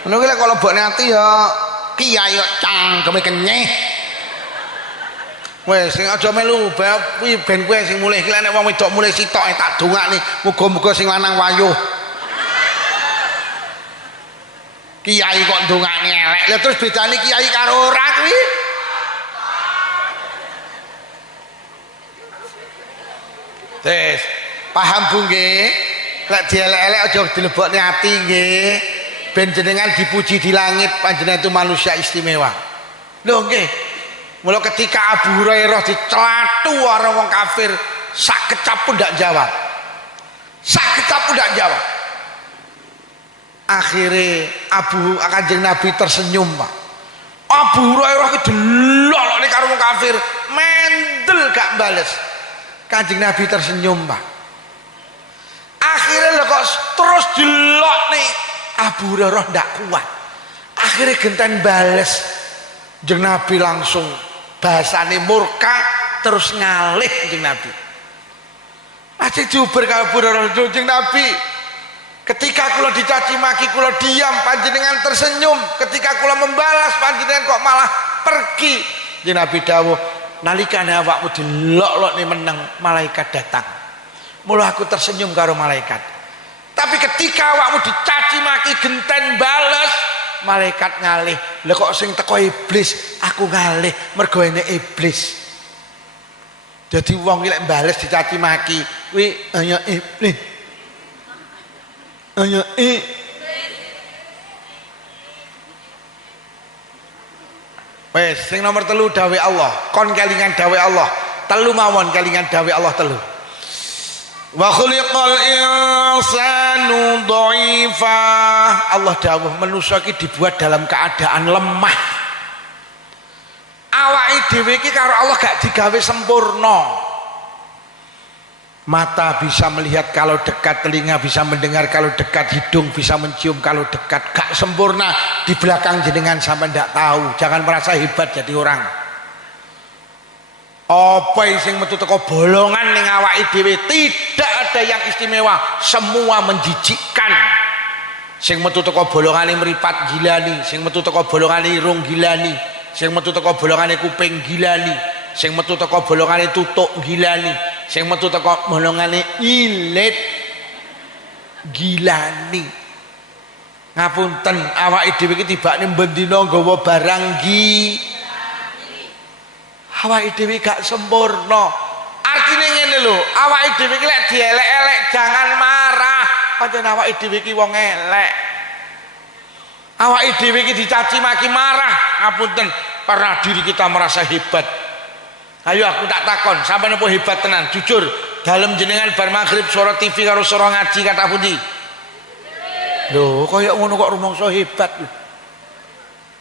Ngono ki lek kalau lebokne ati ya kiai kok cangkeme kenyeh. Wes sing aja melu kuwi ben kowe sing mulih ki lek nek wong wedok mulih sitoke tak dongakne muga-muga sing lanang wayuh. Kiai kok ndongakne elek. Lah terus bedane kiai karo ora kuwi? Tes, paham Bu nggih? Lek dielek-elek aja dilebokne ati nggih. Ben jenengan dipuji di langit panjenengan itu manusia istimewa. Lho nggih. Mula ketika Abu Hurairah diclathu orang wong kafir, sak kecap pun ndak jawab. Sak kecap pun ndak jawab. Akhirnya Kanjeng Nabi tersenyum, Pak. Abu Hurairah ki delok karo wong kafir, mendel gak bales. Kanjeng Nabi tersenyum, Pak. Akhirnya lho kok terus delok nih Abu Hurairah ndak kuat. Akhirnya genten bales. Kanjeng Nabi langsung bahasane murka terus ngalih Kanjeng Nabi. Masih juber ka Abu Hurairah Kanjeng Nabi. Ketika kula dicaci maki kula diam panjenengan tersenyum. Ketika kula membalas panjenengan kok malah pergi. Kanjeng Nabi dawuh, nalikane awakmu dilok-lokne meneng malaikat datang. Mula aku tersenyum karo malaikat. Tapi ketika awakmu dicaci maki genten bales, malaikat ngalih. Lah kok sing teko iblis, aku ngalih mergo ene iblis. Jadi wong iki lek bales dicaci maki, kuwi hanya iblis. Hanya wes sing nomor 3 dawe Allah, kon kelingan dawe Allah. 3 mawon kelingan dawe Allah 3. Wa khuliqal insanu dha'ifa. Allah dawuh manusia iki dibuat dalam keadaan lemah. Awake dhewe iki karo Allah gak digawe sempurna. Mata bisa melihat kalau dekat, telinga bisa mendengar kalau dekat, hidung bisa mencium kalau dekat. Gak sempurna. Di belakang jenengan sampai ndak tahu. Jangan merasa hebat jadi orang. Apa sing metu teko bolongan ning awake dhewe tidak ada yang istimewa, semua menjijikkan. Sing metu teko bolongane mripat gilani, sing metu teko bolongane irung gilani, sing metu teko bolongane kuping gilani, sing metu teko bolongane tutuk gilani, sing metu teko bolongane ilit gilani. Ngapunten awake dhewe iki tibane bendina nggawa barang awake dhewe gak sempurna. Artine ngene lho, awake dhewe iki lek dielek-elek jangan marah. Pancen awake dhewe iki wong elek. Awake dhewe iki dicaci maki marah, ngapunten. pernah diri kita merasa hebat. Ayo aku tak takon, sampeyan apa hebat tenan? Jujur, dalam jenengan bar maghrib suara TV karo suara ngaji kata pundi? Lho, kaya ngono kok rumangsa hebat lho.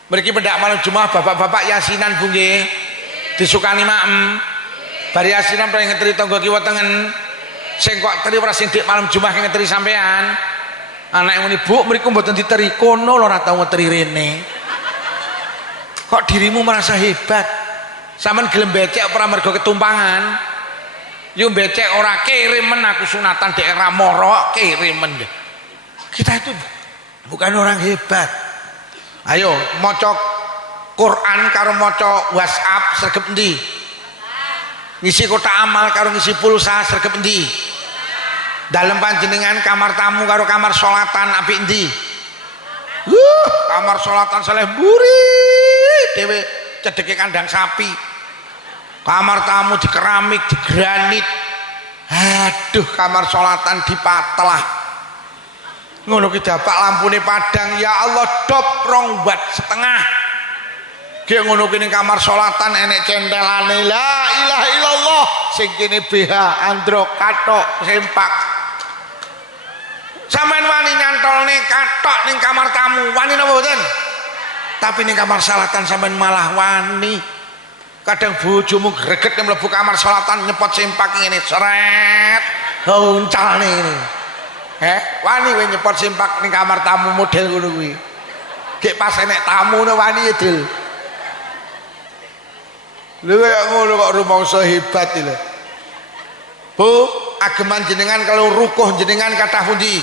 Mriki pendak malam Jumat bapak-bapak yasinan Bu nggih. Disukani maem. Bar yasinan pengen ngetri tangga kiwa tengen. Sing kok teri ora sing dik malam Jumat ngetri sampean. Anake muni, "Bu, mriku mboten diteri kono lho ora tau ngetri rene." Kok dirimu merasa hebat? Sampeyan gelem becek ora mergo ketumpangan? Yo becek ora kirimen aku sunatan daerah Moro kirimen. Kita itu bukan orang hebat. Ayo maca Quran karo maca WhatsApp sregep endi? Ngisi kotak amal karo ngisi pulsa sregep endi? Dalem panjenengan kamar tamu karo kamar sholatan apik endi? Kamar sholatan saleh mburi dhewe cedeke kandang sapi. Kamar tamu di keramik, di granit. Aduh, kamar sholatan di patelah. Ngono ki dapak lampune padang, ya Allah dop 2 watt setengah. Ki ngono ki ning kamar sholatan enek centelane la ilaha illallah, sing kene BH, andro, katok, sempak. Sampeyan wani nyantolne katok ning kamar tamu, wani napa mboten? Tapi ning kamar sholatan sampeyan malah wani. Kadang bojomu greget mlebu kamar sholatan nyepot sempak ngene seret uncalne ngene. Wani kowe nyepot sempak ning kamar tamu model ngono kuwi. Gek pas enek tamune wani ya, Dil. Lho kaya ngono kok rumangsa hebat iki lho. Bu, ageman jenengan kalau rukuh jenengan kathah pundi?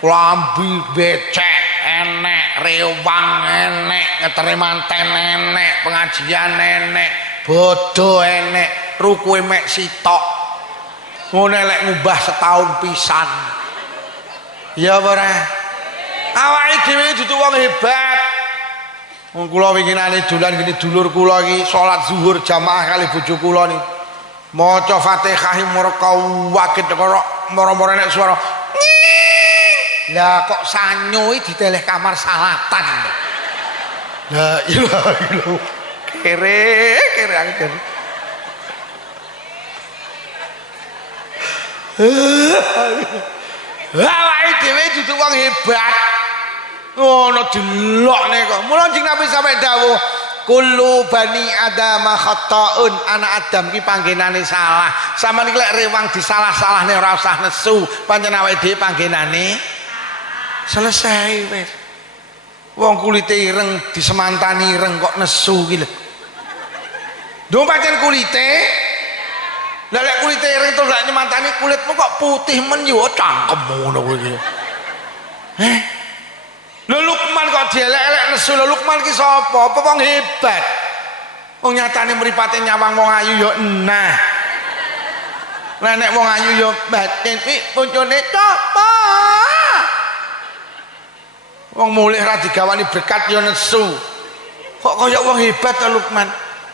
Lambi becek enek, rewang enek, ngetremanten enek, pengajian enek, bodoh enek, rukuhe mek sitok. Ngono lek ngubah setahun pisan. Ya ora? Awake dhewe dudu wong hebat. Wong kula winginane dolan gini dulur kula iki salat zuhur jamaah kali bojo kula niki. Maca Fatihah murka wakit karo moro-moro nek swara. Lah kok sanyo iki diteleh kamar salatan. La ilaha illallah. Kere aku. Awake dhewe dudu wong hebat. Ngono delokne kok. Mula Kanjeng Nabi sampe dawuh, kullu bani adama khata'un, anak Adam ki panggenane salah. Sampeyan iki lek rewang disalah-salahne ora usah nesu, pancen awake dhewe panggenane selesai wis. Wong kulite ireng disemantani ireng kok nesu ki lho. Ndung pancen kulite. Lah lek kulite ireng terus lek nyemantani kulitmu kok putih men yo cangkem ngono kowe iki. Lho Lukman kok dielek-elek nesu. Lho Lukman ki sapa? Apa wong hebat? Wong nyatane mripate nyawang wong ayu yo enah. Lah nek wong ayu yo batin iki boncone coba. Wong mulih ra digawani berkat yo nesu. Kok kaya wong hebat ta Lukman?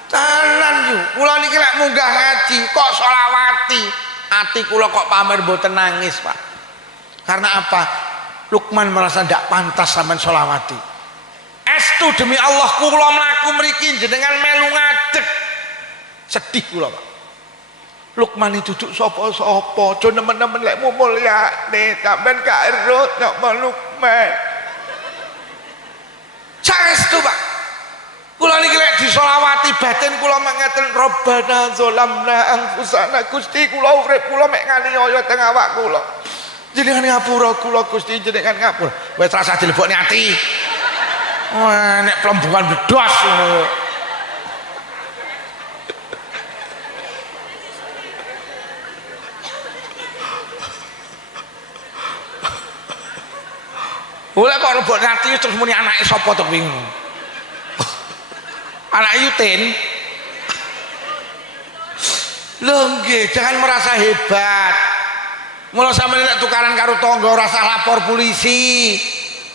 Tenan yo. Kula niki lek munggah ngaji kok sholawati. Ati kula kok pamer mboten nangis, Pak. Karena apa? Lukman merasa tidak pantas sampean sholawati. Estu demi Allah kula mlaku mriki jenengan melu ngadeg. Sedih kula, Pak. Lukman itu duduk sapa-sapa, aja nemen-nemen lek mulyane sampean gak erut nek Lukman. Saestu, Pak. Kula niki lek disolawati batin kula mengeten Rabbana zalamna anfusana, Gusti kula urip kula mek nganiaya teng awak kula. Jenengan ngapura kula Gusti, jenengan ngapura. Wis rasah dilebokne ati. Wah, nek plembungan bledhos ngono. Oleh kok lebokne ati terus muni anake sapa to kuwi ngono. Anak Yutin. Lho nggih, jangan merasa hebat. Mula sampe nek tukaran karo tangga ora usah lapor polisi.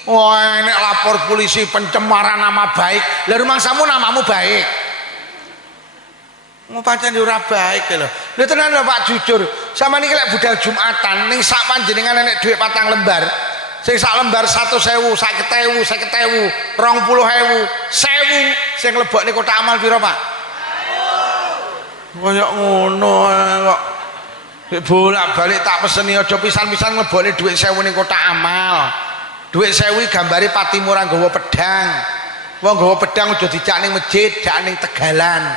Wah, nek lapor polisi pencemaran nama baik. Lah rumangsamu namamu baik. Mau pancen ora baik lho. Lho tenan lho Pak jujur. Sampeyan iki lek budal Jumatan ning sak panjenengan nek dhuwit 4 lembar. sing sak lembar 100.000, 50.000, 50.000, 20.000, 1.000 sing lebokne kotak amal piro Pak? Kaya ngono kok bolak-balik tak peseni aja pisan-pisan nglebokne dhuwit 1.000 ning kotak amal. Dhuwit 1.000 gambare Patimura nggawa pedang. Wong nggawa pedang aja dijak ning masjid, jak ning tegalan.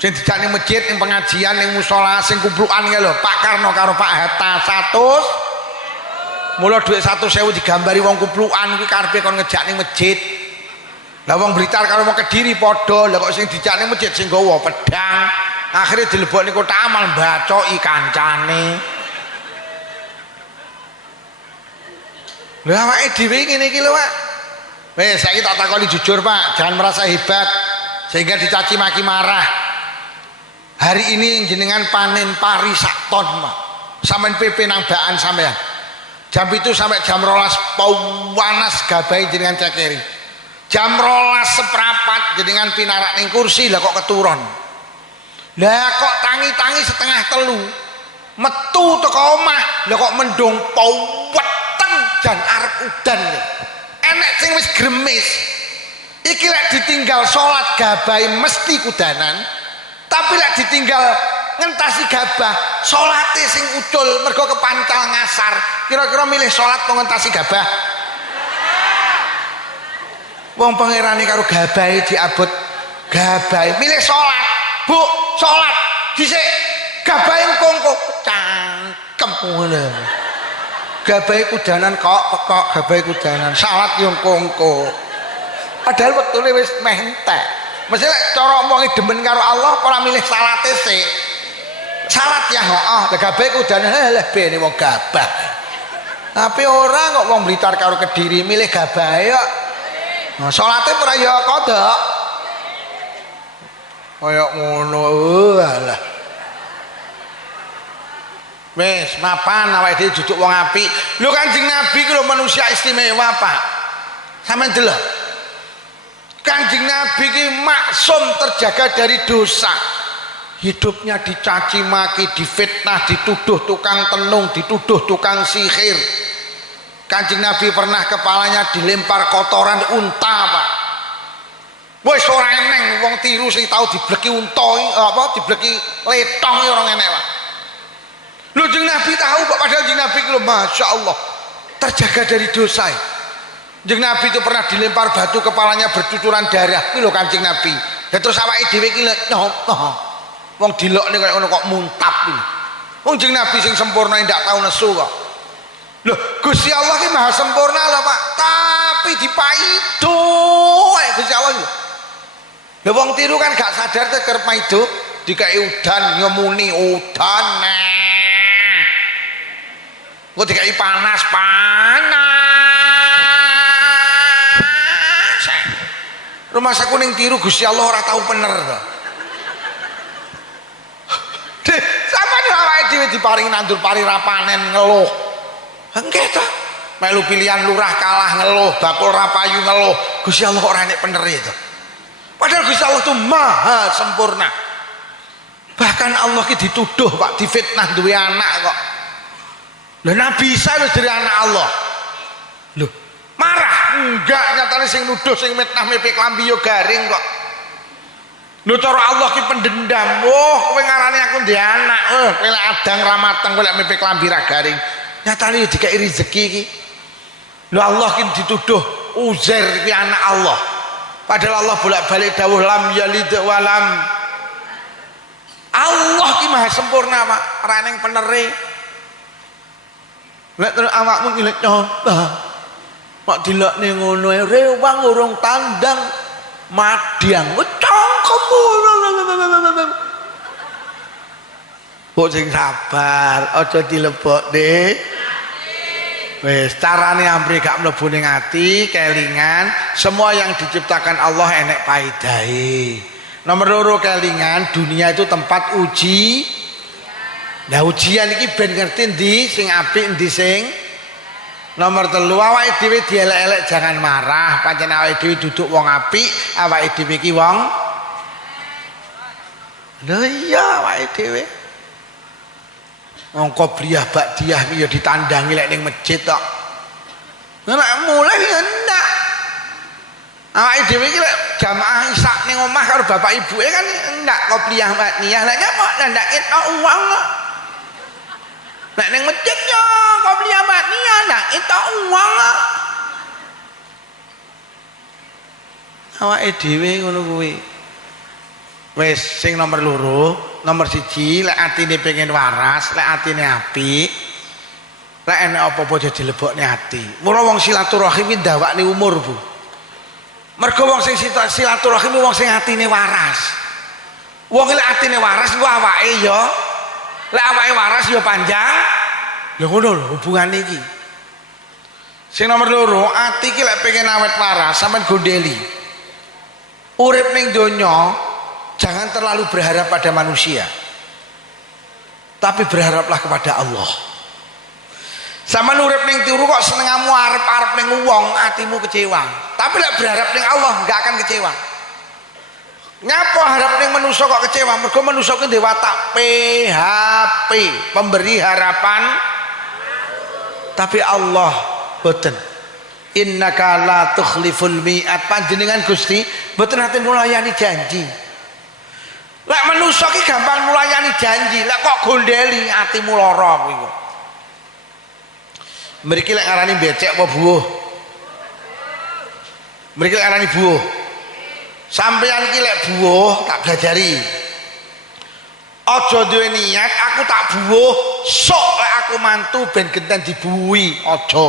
Sing dijak ning masjid, ning pengajian, ning musala, sing kumplukan ya lho, Pak Karno karo Pak Hatta 100. Mula dhuwit 100.000 digambari wong kumplukan kuwi karepe kon ngejak ning masjid. Lah wong Blitar karo wong Kediri padha, lah kok sing dijak ning masjid sing nggawa pedang, akhirnya dilebokne kotak amal mbacoki kancane. Lah awake dhewe ngene iki lho, Pak. Wes saiki tak takoni jujur, Pak, jangan merasa hebat sehingga dicaci maki marah. Hari ini jenengan panen pari sak ton, Pak. Sampeyan PP nang baan sampeyan. Jam itu sampai jam 12 panas gabai jenengan cekeri. Jam 12 seprapat jenengan pinarak ning kursi lah kok keturun. Lah kok tangi-tangi setengah telu metu teko omah lah kok mendung weteng jan arep udan. Enek sing wis gremis. Iki lek ditinggal salat gabai mesti kudanan. Tapi lek ditinggal ngentasi gabah salate sing ucul mergo kepancal ngasar. Kira-kira milih salat apa ngentasi gabah? Wong pangerane karo gabahe diabot gabahe milih salat. Bu, salat dhisik gabahe kongko cangkem ngono. Gabahe kudanan kok pekok gabahe kudanan salat yo kongko. Padahal wektune wis meh entek. Mesti lek cara omongi demen karo Allah ora milih salate sik. Salat ya heeh, lah gabahe kudanan leh bene wong gabah. Tapi ora kok wong Blitar karo Kediri milih gabahe kok. Nah, salate ora ya kodok. Kaya ngono alah. Wis mapan awake dhewe duduk wong apik. Lho Kanjeng Nabi ku lho manusia istimewa, Pak. Sampeyan delok. Kanjeng Nabi ki maksum terjaga dari dosa. Hidupnya dicaci maki, difitnah, dituduh tukang tenung, dituduh tukang sihir. Kanjeng Nabi pernah kepalanya dilempar kotoran unta, Pak. Wis ora eneng wong tiru sing tau dibleki unta apa dibleki letong ora enek, Pak. Lho Kanjeng Nabi tahu Pak, padahal Kanjeng Nabi lho Masya Allah terjaga dari dosa. Kanjeng Nabi itu pernah dilempar batu kepalanya bercucuran darah. Kuwi lho Kanjeng Nabi. Ya terus awake dhewe iki nyoh. Wong dilokne kaya ngono kok muntap iki. Wong Kanjeng Nabi sing sempurna ndak tau nesu kok. Loh, Gusti Allah ki maha sempurna lho Pak, tapi dipaido ae Gusti Allah iki. Lho wong tiru kan gak sadar teh kerep maido, dikai udan nyemuni udan. Kok dikai panas. Rumah saku ning tiru Gusti Allah ora tau bener to. Sampeyan awake dhewe diparingi nandur pari ra panen ngeluh. Engke to. Melu pilihan lurah kalah ngeluh, bakul ra payu ngeluh. Gusti Allah ora nek penere to. Padahal Gusti Allah itu maha sempurna. Bahkan Allah ki dituduh Pak, difitnah duwe anak kok. Lah Nabi Isa wis dari anak Allah. Loh, marah enggak nyatane sing nuduh sing mitnah mepek klambi yo garing kok. Lho cara Allah ki pendendam. Kowe ngarani aku ndek anak. Kowe lek adang ra mateng, kowe lek mepek klambi ra garing. Nyatane dikai rezeki iki. Lho Allah ki dituduh Uzair ki anak Allah. Padahal Allah bolak-balik dawuh lam yalid walam. Allah ki maha sempurna, Pak. Ora ning penere. Lek terus awakmu ki lek nyoba. Mak dilokne ngono ae rewang urung tandang madiang cangkemmu. Kok sing sabar, aja dilebokne. Wis carane amri gak mlebu ning ati, kelingan, semua yang diciptakan Allah enek paidahe. Nomor 2 kelingan, dunia itu tempat uji. Nah ujian iki ben ngerti ndi sing apik ndi sing. Nomor 3 awake dhewe dielek-elek jangan marah, pancen awake dhewe duduk wong apik, awake dhewe iki wong. Lha iya awake dhewe. Wong kobriyah bakdiyah iki ya ditandangi lek ning masjid tok. nek mulai ya ndak. Awake dhewe iki lek jamaah isak ning omah karo bapak ibuke kan ndak qobliyah matniyah. Lah nyapa ndak entuk uang kok. Nek ning masjid yo qobliyah matniyah ndak entuk uang kok. Awake dhewe ngono kuwi. Wis sing nomor loro, nomor siji lek atine pengen waras, lek atine apik, lek enek apa-apa aja dilebokne ati. Mula wong silaturahim iki ndawakne umur, Bu. Mergo wong sing silaturahim wong sing atine waras. Wong lek atine waras ku awake ya. Lek awake waras ya panjang. Lha ngono lho hubungane iki. Sing nomor loro, ati iki lek pengen awet waras sampean gondeli. Urip ning donya jangan terlalu berharap pada manusia. Tapi berharaplah kepada Allah. Sama urip ning turu kok senengamu arep-arep ning wong, atimu kecewa. Tapi lek berharap ning Allah enggak akan kecewa. Ngapa harap ning manusia kok kecewa? Mergo manusia ku duwe watak PHP, pemberi harapan. Tapi Allah boten. Innaka la tukhliful mi'at. Panjenengan Gusti boten nate nulayani janji. Lek manusia ki gampang nulayani janji, lek kok gondeli atimu lara kuwi kok. Mriki lek ngarani becek apa buuh? Mriki lek ngarani buuh. Sampeyan iki lek buuh tak belajari. Aja duwe niat aku tak buuh, sok lek aku mantu ben genten dibuwi, aja.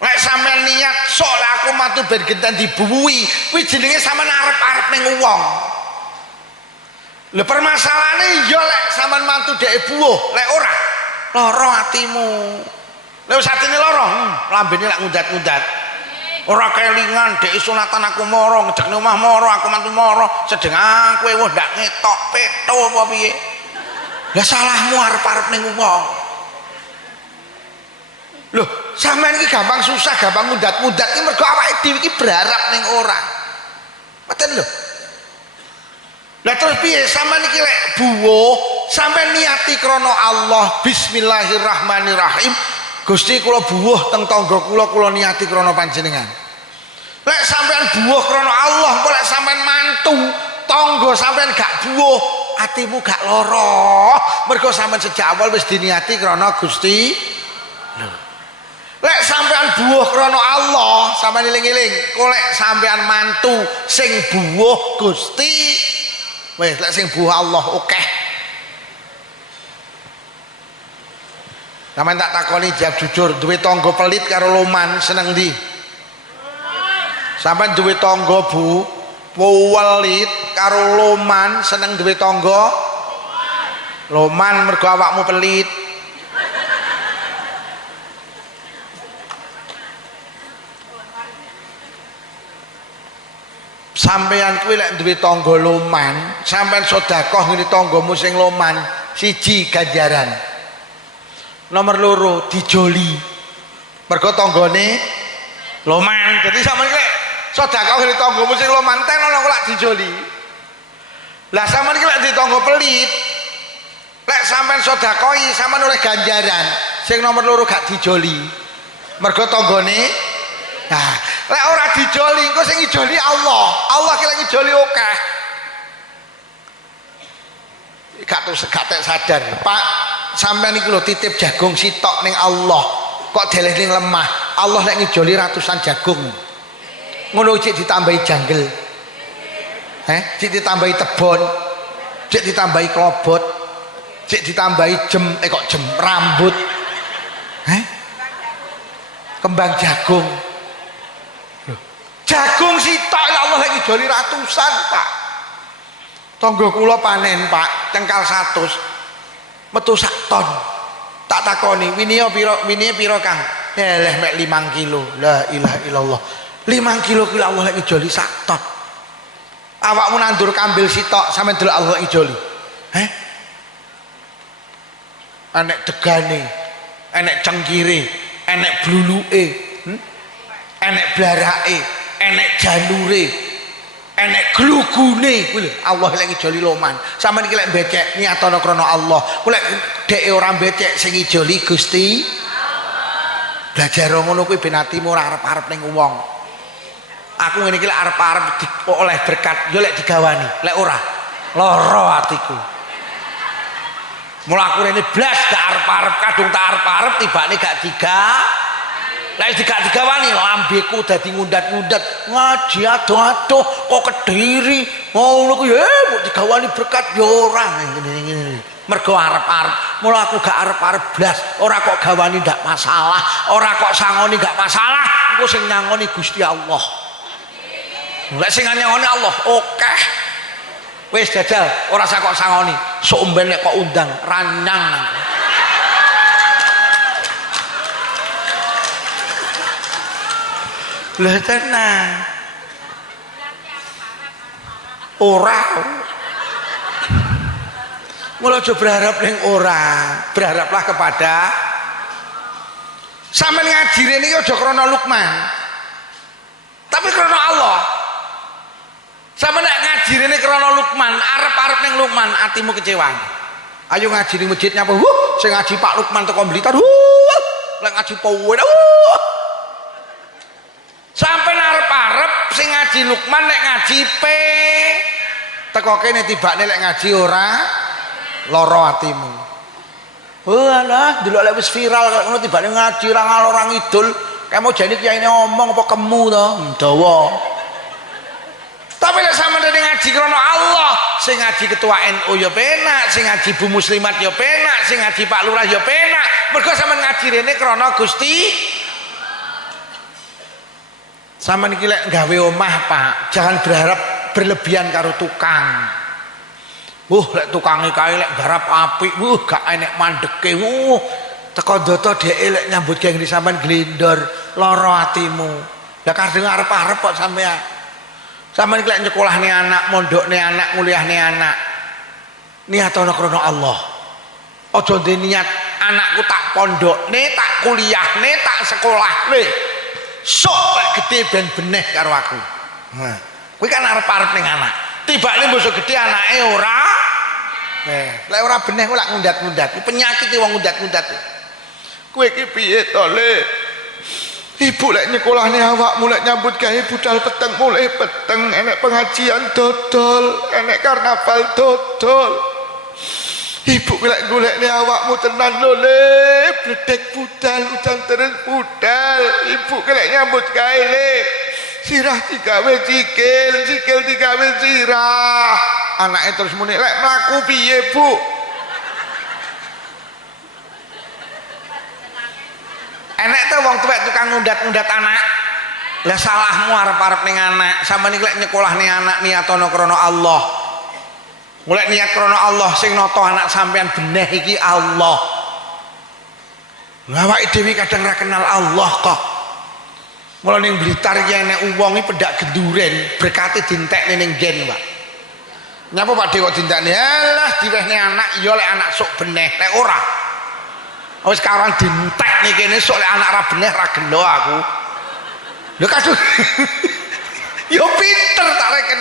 Lek sampeyan niat sok lek aku mantu ben genten dibuwi, kuwi jenenge sampean arep-arep ning wong. Lha permasalahane ya lek sampean mantu dhek buuh, lek ora lara atimu. Lha wis atine lara, lambene lek ngundat-ngundat. Ora kelingan dhek sunatan aku mara, ngedekne omah mara, aku mantu mara, sedeng aku wis ndak ngetok peto apa piye. Lah salahmu arep-arep ning wong. Loh, sampean iki gampang susah, gampang ngundat-ngundat iki mergo awake dhewe iki berharap ning orang. Ngoten lho. Lah terus piye sampean iki lek buwo, sampean niati krana Allah, bismillahirrahmanirrahim. Gusti kula buwuh teng tangga kula niati krana panjenengan. Lek sampean buwuh krana Allah, kok lek sampean mantu tangga sampean gak buwuh, atimu gak lara. Mergo sampean sejak awal wis diniati krana Gusti. Lek sampean buwuh krana Allah, sampean eling-eling, kok lek sampean mantu sing buwuh Gusti, wis lek sing buwuh Allah akeh. Sampeyan tak takoni jawab jujur, duwe tangga pelit karo loman seneng ndi? Sampeyan duwe tangga Bu, pelit karo loman seneng duwe tangga? Loman mergo awakmu pelit. Sampeyan kuwi lek duwe tangga loman, sampeyan sedekah ngene tanggamu sing loman, siji ganjaran. Nomor loro dijoli. Mergo tanggane loman. Dadi sampeyan iki sedekah ngene tanggamu sing loman ten ana kok dijoli. Lah sampeyan iki lek di tangga pelit, lek sampeyan sedekahi sampeyan oleh ganjaran. Sing nomor loro gak dijoli. Mergo tanggane nah, lek ora dijoli, engko sing ngijoli Allah. Allah ki lek ngijoli akeh. Gak sadar, Pak, sampean iki lho titip jagung sitok ning Allah. Kok deleh ning lemah. Allah lek ngijoli ratusan jagung. Ngono cik ditambahi janggel. Cik ditambahi tebon. Cik ditambahi klobot. Cik ditambahi jem rambut. Kembang jagung. Jagung sitok ya Allah lagi joli ratusan Pak. Tangga kula panen Pak, cengkal 100 metu sak ton. Tak takoni winiya pira Kang? Eleh mek 5 kilo. La ilaha illallah. 5 kilo ki Allah lagi joli sak ton. Awakmu nandur kambil sitok sampe delok Allah lagi joli. Enek degane, enek cengkire, enek bluluke, enek blarake, enek janure, enek glugune kuwi lho. Allah lek ngijoli loman. Sampeyan iki lek becek niatono krana Allah. Ku lek dhek ora becek sing ngijoli Gusti Allah. Belajar ngono kuwi ben atimu ora arep-arep ning wong. Aku ngene iki lek arep-arep oleh berkat yo lek digawani, lek ora lara atiku. Mula aku rene blas gak arep-arep, kadung tak arep-arep tibane gak lek gak digawani lambeku dadi ngundat-ngundat ngaji adoh-adoh kok Kediri ngono ku ya mbok digawani berkat yo ora ngene. Mergo arep-arep, mula aku gak arep-arep blas, ora kok gawani ndak masalah, ora kok sangoni gak masalah, engko sing nyangoni Gusti Allah. Lek sing nyangoni Allah, oke. Wis jajal, ora usah kok sangoni, sok mben nek kok undang ranyang. Lah tenan. Ora. Mula aja berharap ning ora, berharaplah kepada sampeyan ngaji rene iki aja krana Lukman. Tapi krana Allah. Sampeyan nek ngaji rene krana Lukman, arep-arep ning Lukman, atimu kecewa. Ayo ngaji ning masjid nyapa, sing ngaji Pak Lukman teko Blitar, lek ngaji Powen, sampeyan arep-arep sing ngaji Lukman nek ngaji P. Teko kene tibane lek ngaji ora loro atimu. Walah, delok lek wis viral kaya ngono tibane ngaji ra ngalor ora ngidul, kaya mau jane kiyaine ngomong apa kemu to, dawa. Tapi lek sampeyan ngaji krana Allah, sing ngaji ketua NU ya penak, sing ngaji Bu Muslimat ya penak, sing ngaji Pak Lurah ya penak. Mergo sampeyan ngaji rene krana Gusti. Sampeyan iki lek gawe omah, Pak, jangan berharap berlebihan karo tukang. Lek tukange kae lek garap apik, gak enek mandeke. Teko ndoto dheke lek nyambut gawe sampean glendor, lara atimu. Lah kadang arep-arep kok sampean. Sampeyan lek nyekolahne anak, mondokne anak, nguliahne anak. Niatono krana Allah. Aja ndek niat anakku tak pondokne, tak kuliahne, tak sekolahne. Sok lek gedhe ben beneh karo aku. Nah, kuwi kan arep-arep ning anak. Tibane mbok gedhe anake ora. Lek ora beneh kok lak ngundat-ngundat. Penyakit wong ngundat-ngundat. Kowe iki piye to, Le? Ibu lek nyekolahne awakmu lek nyambut gawe budal peteng mulai peteng, enek pengajian dodol, enek karnaval dodol. Ibu lek golekne awakmu tenan lho, Le. Bledek budal, udan terus budal. Ibu lek nyambut gawe, Le. Sirah digawe sikil, sikil digawe sirah. Anaknya terus muni, lek mlaku piye, Bu? Enek tuh wong tuwek tukang ngundat-ngundat anak. Lah salahmu arep-arep ning anak. Sampeyan iki lek nyekolahne anak niatono krana Allah. Mulai niat krana Allah sing nata anak sampean beneh iki Allah. Ngawake dhewe kadang ra kenal Allah kok. Mula ning Blitar iki enek wong iki pedak genduren, berkate dintekne ning gen, Pak. Nyapa Pak Dewa dintekne? Alah diwehne anak ya lek anak sok beneh, lek ora. Wis kawan dintekne kene sok lek anak ra beneh ra gelo aku. Lho kadung. Yo pinter tak reken.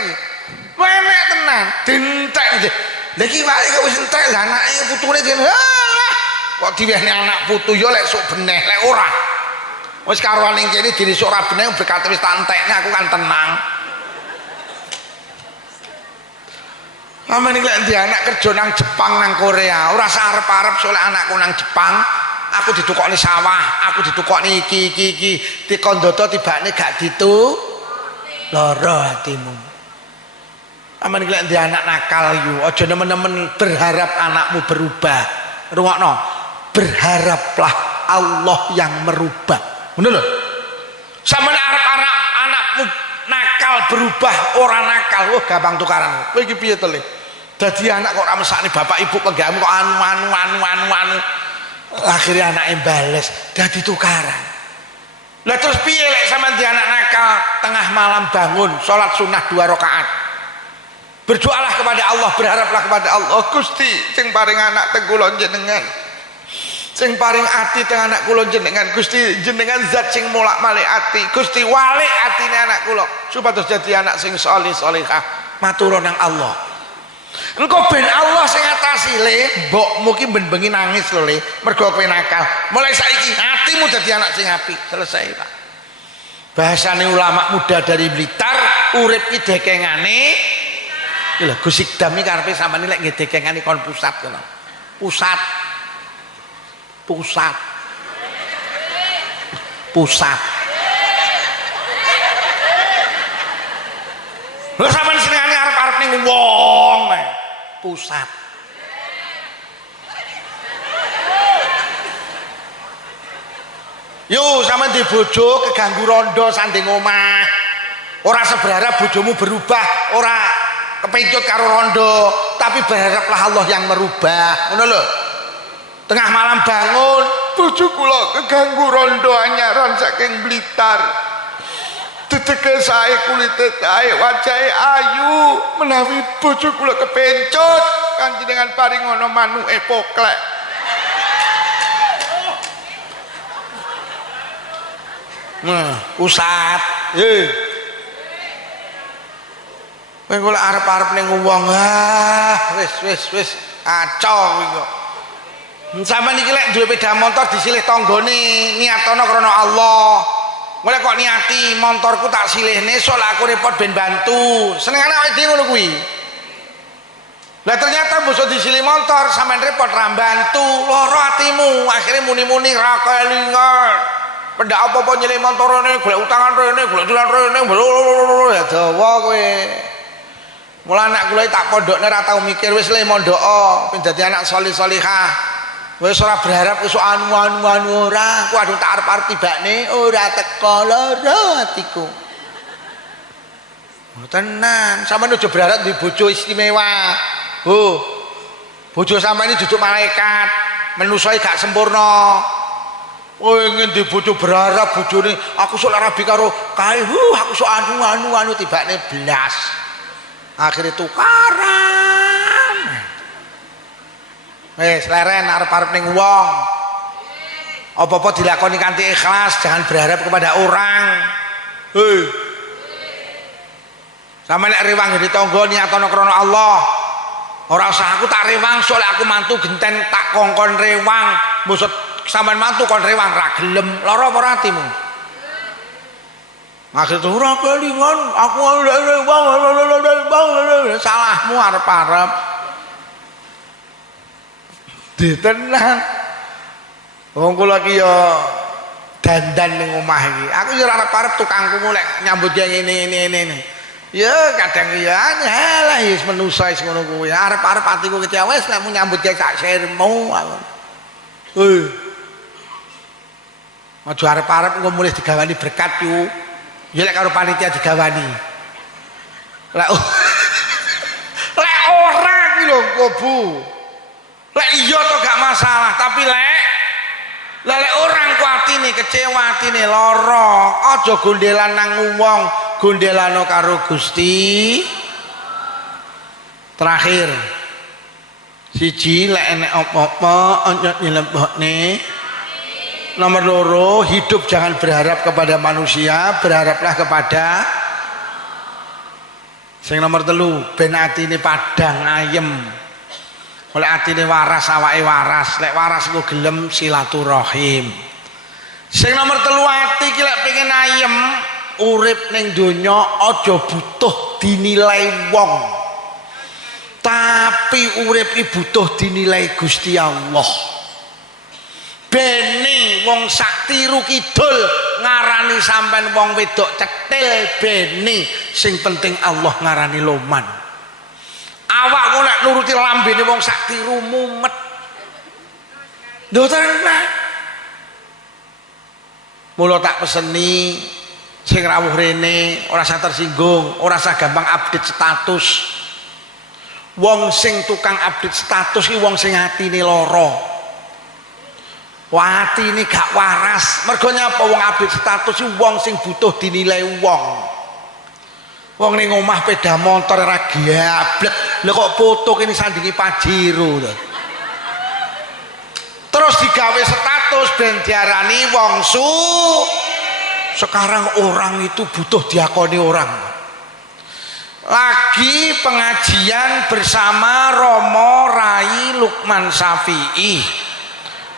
Enek tenan, dintek iki. Lah iki wae kok wis entek lah anake putune dene. Alah kok diwehne anak putu ya lek sok beneh, lek ora. Wis karuan ning kene diri sok ra beneh berkate wis tak entekne aku kan tenang. Amen iki lek anak kerja nang Jepang nang Korea, ora sarep-arep solek anakku nang Jepang, aku ditukokne sawah, aku ditukokne iki dikondhoto tibane gak ditu lara hatimu. Amen iki lek anak nakal yo, aja nemen-nemen berharap anakmu berubah. Rungokno, berharaplah Allah yang merubah. Ngono lho. Sampeyan arep-arep anakmu nakal berubah ora nakal, gampang tukaran. Kowe iki piye to, Le? Dadi anak kok ora mesakne bapak ibu penggamu kok anu. Akhirnya anake bales, dadi tukaran. Lah terus piye lek sampeyan di anak nakal tengah malam bangun salat sunah 2 rakaat. Berdoalah kepada Allah, berharaplah kepada Allah. Gusti sing paring anak teng kula jenengan. Sing paring ati teng anak kula jenengan. Gusti jenengan zat sing molak-malik ati. Gusti walik atine anak kula supados dadi anak sing saleh salehah. Matur nang Allah. Engko ben Allah sing ngatasi le, mbokmu ki ben bengi nangis lho le, mergo kowe nakal. Mulai saiki hatimu dadi anak sing apik, selesai Pak. Bahasane ulama muda dari Blitar, urip ki dekengane iki lho Gus Ikdam iki karepe sampeyan lek nggih dekengane kon pusat ngono. Pusat. Pusat. Pusat. Lha sampeyan senengane arep-arep ning wong pusat. Yo sampeyan di bojo keganggu rondo sanding omah. Ora seberharap bojomu berubah, ora kepencut karo rondo, tapi berharaplah Allah yang merubah. Ngono lho. Tengah malam bangun, bojo kula keganggu rondo anyaran saking Blitar. Dedeke sae kulite sae wajahe ayu menawi bojo kula kepencut kanjenengan paring ngono manuke poklek. Pusat. Kowe golek arep-arep ning wong wis aco kuwi kok. Sampeyan iki lek duwe sepeda motor disilih tanggane niatono krana Allah. Mulai kok niati motorku tak silihne sok aku repot ben bantu. Senengane awake dhewe ngono kuwi. Lah ternyata bosok disilih motor sampean repot ra bantu, lara atimu, akhirnya muni-muni ra kelingan. Pendak apa-apa nyilih motor rene, golek utangan rene, golek dulan rene, ya dawa kowe. Mula anak kula tak pondokne ra tau mikir wis le mondoko ben dadi anak salih-salihah. Wis ora berharap iso anu ora, ku aduh tak arep-arep tibane ora teko lara atiku. Tenan, sampeyan aja berharap di bojo istimewa. Bojo sampeyan iki duduk malaikat, manusa gak sempurna. Ingin di bojo berharap bojone aku sok rabi karo kae, aku sok anu tibane blas. Akhirnya tukaran. Wes leren arep-arep ning wong. Apa-apa dilakoni kanthi ikhlas, jangan berharap kepada orang. Sampe nek rewang di tangga niatono krana Allah. Ora usah aku tak rewang soalnya aku mantu genten tak kongkon rewang. Maksud sampean mantu kon rewang ra gelem, lara apa ora atimu? Maksud ora kelingan, aku rewang salahmu arep-arep. Ditenang. Wong kula ki ya dandan ning omah iki. Aku ya arep-arep tukangku lek nyambut yang ini. Ya kadang ya lah wis menusa wis ngono kuwi. Arep-arep atiku kecewa wis lek nyambut gawe sak sirmu aku. Aja arep-arep engko mulih digawani berkat yo. Ya lek karo panitia digawani. Lek ora iki lho Bu. Lek iya to gak masalah, tapi lek orang ku atine kecewa, atine lara, aja gondelan nang wong, gondelano karo Gusti. Terakhir. Siji lek enek apa-apa aja nyelebokne. Nomor loro, hidup jangan berharap kepada manusia, berharaplah kepada sing nomor telu, ben atine padang ayem. Oleh atine waras awake waras, lek waras ku gelem silaturahim. Sing nomor telu ati ki lek pengen ayem urip ning donya aja butuh dinilai wong. Tapi urip ki butuh dinilai Gusti Allah. Bene wong sak tiru kidul ngarani sampean wong wedok cetil bene sing penting Allah ngarani loman. Awakmu nek nuruti lambene wong sak tiru mumet. Lho tenan. Mula tak peseni sing rawuh rene ora usah tersinggung, ora usah gampang update status. Wong sing tukang update status iki wong sing atine lara. Wah atine gak waras. Mergo nyapa wong update status iki wong sing butuh dinilai wong. Wong ning omah sepeda motor ora gablek. Lah kok foto kene sandingi Pajero lho. Terus digawe status ben diarani wong Sekarang orang itu butuh diakoni orang. lagi pengajian bersama Romo Rai Lukman Syafi'i,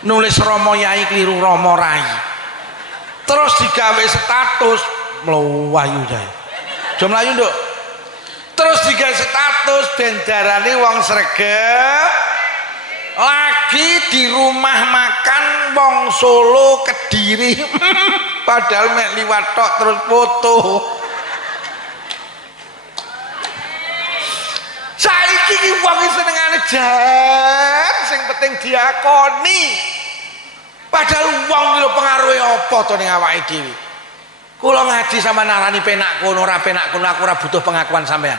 nulis Romo Yai keliru Romo Rai, terus digawe status melayu deh jom melayu nduk, terus digawe status bendarane wong sregep lagi di rumah makan wong Solo Kediri padahal mek liwat tok terus foto. Saiki ki wong senengane jan sing penting diakoni, padahal wong lho pengaruhe apa to ning awake dhewe. Kula ngaji sama narani penak kono ora penak kono, aku ora butuh pengakuan sampean.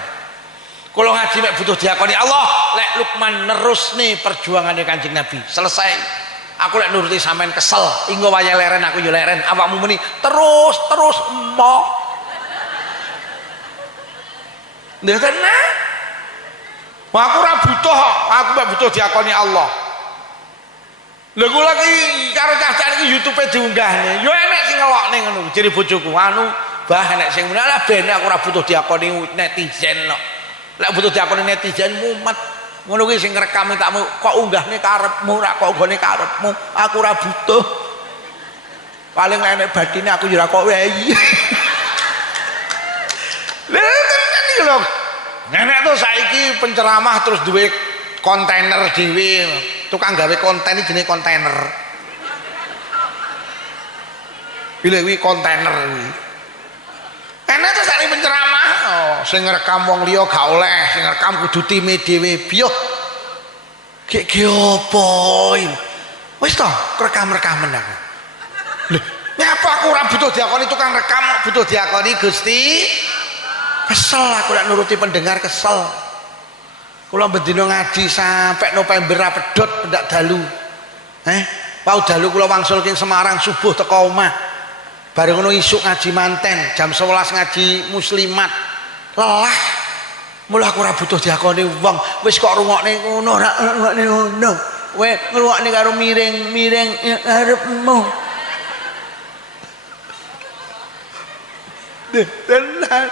Kula ngaji mek butuh diakoni Allah. Lek Lukman nerus nih perjuangannya Kanjeng Nabi selesai, aku lek nuruti sampean kesel, inggo waya leren aku yo leren, awakmu muni terus emoh. Nggih tenan. Aku ora butuh, aku mek butuh diakoni Allah. Lha kula ki karo cah-cah iki YouTube-e diunggahne, yo enek sing ngelokne ngono, jere bojoku, anu bah enek sing menawa ben aku ora butuh diakoni netizen kok. Lek butuh diakoni netizen mumet. Ngono kuwi sing ngrekam takmu kok unggahne karepmu, ora kok nggone karepmu, aku ora butuh. Paling enek badine aku yo ora kok weyi. Lha tenan iki lho. Nenek tuh saiki penceramah terus duwe kontainer dhewe, tukang gawe konten iki jenenge kontainer. Pilih kuwi kontainer kuwi. Enek tuh saiki penceramah, oh, sing ngrekam wong liya gak oleh, sing ngrekam kudu time dhewe. Biyo. Ki opo iki? Wis to, rekam-rekaman aku. Lho, nyapa aku ora butuh diakoni tukang rekam, butuh diakoni Gusti. Kesel aku lek nuruti pendengar, kesel. Kula bendina ngaji sampai November ra pedhot pendak dalu. Pau dalu kula wangsul king Semarang subuh teko omah. Bareng ngono isuk ngaji manten, jam 11 ngaji muslimat. Lelah. Mula aku ora butuh diakoni wong, wis kok rungokne ngono, ora rungokne ngono. Kowe ngrungokne karo miring-miring arepmu. Tenan.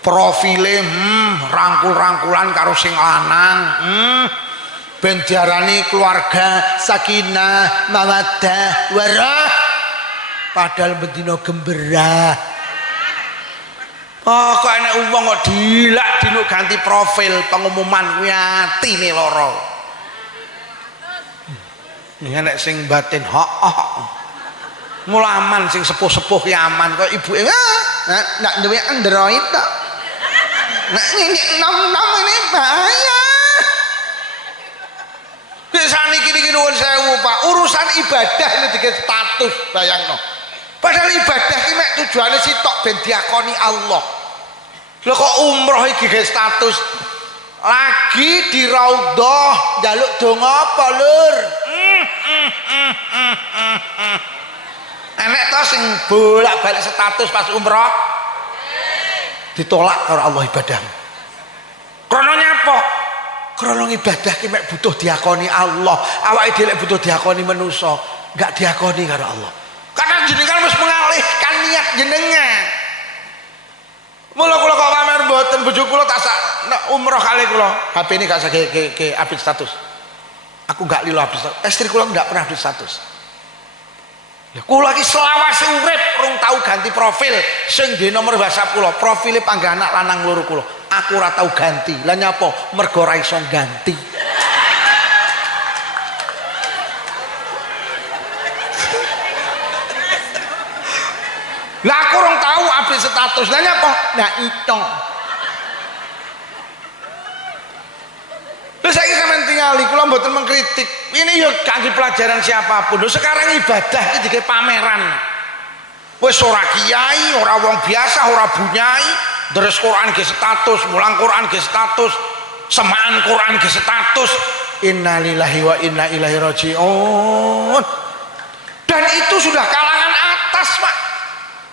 Profile rangkul-rangkulan karo sing lanang, ben diarani keluarga sakinah mawaddah warah, padahal bendina gemberah. Oh kok enek wong kok dilak-diluk ganti profil pengumuman kuwi atine lara. Enek sing batin hok. Mulaman sing sepuh-sepuh ki aman kok ibuke ndak duwe Android tok. Nek nyek nom-nom ini bahaya. Biasane iki nuwun sewu Pak, urusan ibadah ini dikit status bayangno. Padahal ibadah iki mek tujuane sitok ben diakoni Allah. Lho kok umroh iki ge status lagi di raudhah njaluk donga apa Lur? Enek to sing bolak-balik status pas umroh ditolak karo Allah ibadah. Krana nyapa? Krana ibadah ki mek butuh diakoni Allah. Awake dhewe butuh diakoni manusa, enggak diakoni karo Allah. Karena jenengan wis mengalihkan niat jenengan. Mula kula kok pamer mboten bojo kula tak sak umroh kali kula. HP ini gak saged ke update status. Aku enggak lilo update status. Istri kula enggak pernah update status. Ya kula iki selawase urip rung tau ganti profil sing di nomor WhatsApp kula, profile panggah anak lanang loro kula. Aku ora tau ganti. Lah nyapa? Mergo ora iso ganti. Lah aku rung tau update status. Lah nyapa? Nah itu. Terus saiki sampean tingali, kula mboten mengkritik. Ini yo kangge pelajaran siapapun. Lho sekarang ibadah iki dike pameran. Wis ora kiai, ora wong biasa, ora bunyai, deres Quran ge status, mulang Quran ge status, semaan Quran ge status. Innalillahi wa inna ilaihi rajiun. Dan itu sudah kalangan atas, Pak.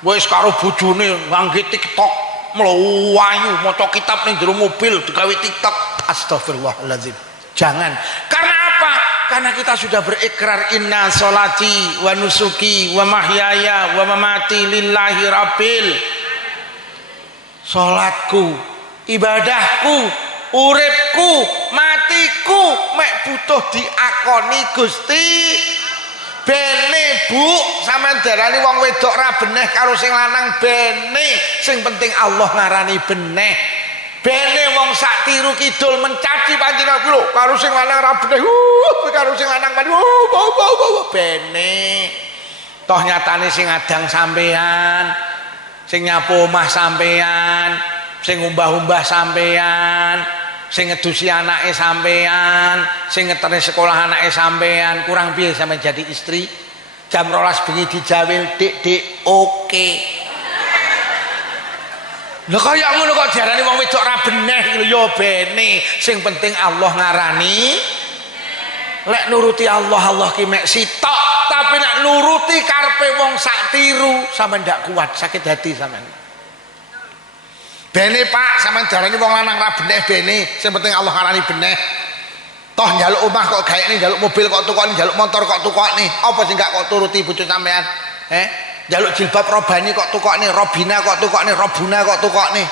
Wis karo bojone ngangge TikTok, mlayu maca kitab ning jero mobil digawe TikTok. Astagfirullahaladzim. Jangan. Karena apa? Karena kita sudah berikrar inna sholati wa nusuki wa mahyaya wa mamati lillahi rabbil. salatku, ibadahku, uripku, matiku mek butuh diakoni Gusti. Bene Bu, sampean darani wong wedok ra beneh karo sing lanang bene, sing penting Allah ngarani beneh. Bene wong sak tiru kidul mencaci panjenengan lho, karo sing lanang ra beneh, karo sing lanang bene. Toh nyatane sing adang sampean, sing nyapu omah sampean, sing umbah-umbah sampean, sing ngedusi anake sampean, sing ngeteri sekolah anake sampean, kurang piye sampean jadi istri? Jam 12 bengi dijawil, Dik, oke. Lha kaya ngono kok diarani wong wedok ra beneh iki lho, ya bene. Sing penting Allah ngarani. Lek nuruti Allah ki mek sitok, tapi nek nuruti karepe wong sak tiru sampean ndak kuat, sakit hati sampean. Bene Pak, sampean darani wong lanang ra beneh bene, sing penting Allah ngarani beneh. Toh njaluk omah kok gaekne, njaluk mobil kok tukokne, njaluk motor kok tukokne. Apa sing gak kok turuti bojo sampean? Njaluk jilbab robani kok tukokne, robina kok tukokne, robuna kok tukokne.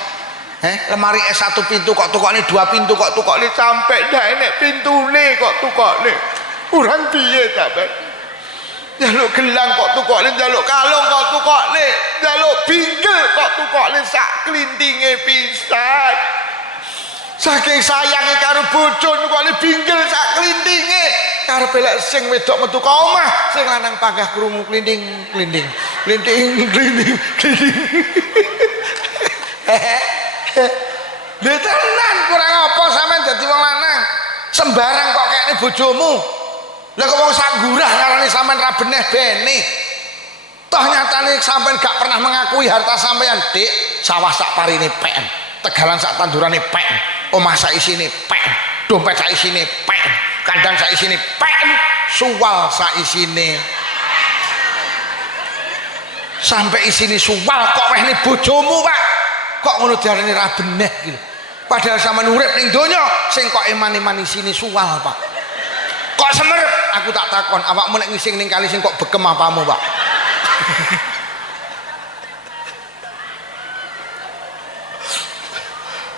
Lemari S1 pintu kok tukokne, 2 pintu kok tukokne, sampai ndak enek pintune kok tukokne. Kurang piye sampean? Njaluk gelang kok tukokne, njaluk kalung kok tukokne, njaluk bingkel kok tukokne sak klintinge pisan. Saking sayange karo bojo tukokne bingkel sak klintinge. Karepe lek sing wedok metu ka omah, sing lanang panggah krungu klinting. Lha tenan kurang apa sampean dadi wong lanang? Sembarang kok kayakne bojomu. Lah kok wong sak gurah ngarani sampean ra beneh bene. Toh nyatane sampean gak pernah mengakui harta sampean, Dik. Sawah sak parine PN, tegalan sak tandurane PN, omah sak isine PN, dompet sak isine PN, kandang sak isine PN, suwal sak isine. Sampai isine suwal kok wehne bojomu, Pak. Kok ngono diarani ra beneh iki. Padahal sampean urip ning donya sing kok eman-eman isine suwal, Pak. Kok semerep? Aku tak takon, awakmu nek ngising ning kali sing kok bekem apamu, Pak?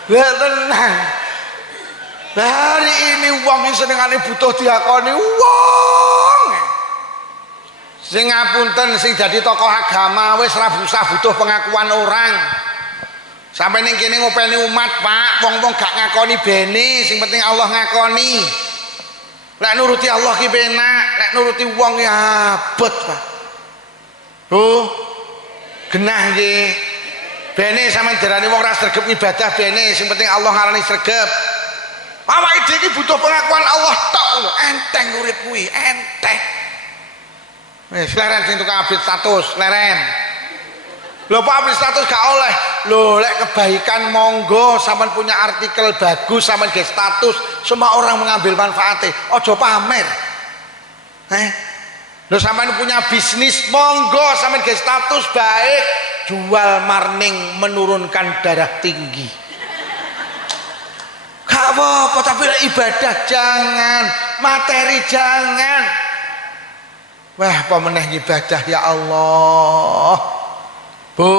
Lah tenang. Hari ini wong senengane butuh diakoni wong. Sing ngapunten sing jadi tokoh agama wis ra usah butuh pengakuan orang. Sampai ning kene ngopeni umat, Pak, wong-wong gak ngakoni bene, sing penting Allah ngakoni. Lek nuruti Allah ki penak, lek nuruti wong ya abot, Pak. Genah nggih. Bene sampean darani wong ra sregep ibadah bene, sing penting Allah ngarani sregep. Awake dhewe iki butuh pengakuan Allah tok lho, enteng urip kuwi, enteng. Wis leren sing tukang update status, leren. Lho Pak update status gak oleh. Lho lek kebaikan monggo, sampean punya artikel bagus, sampean ge status, semua orang mengambil manfaatnya. Ojo pamer. Lho sampean punya bisnis monggo, sampean ge status baik, jual marning menurunkan darah tinggi. Gak apa-apa, tapi ibadah jangan, materi jangan. Wah, pemenang ibadah ya Allah. Bu,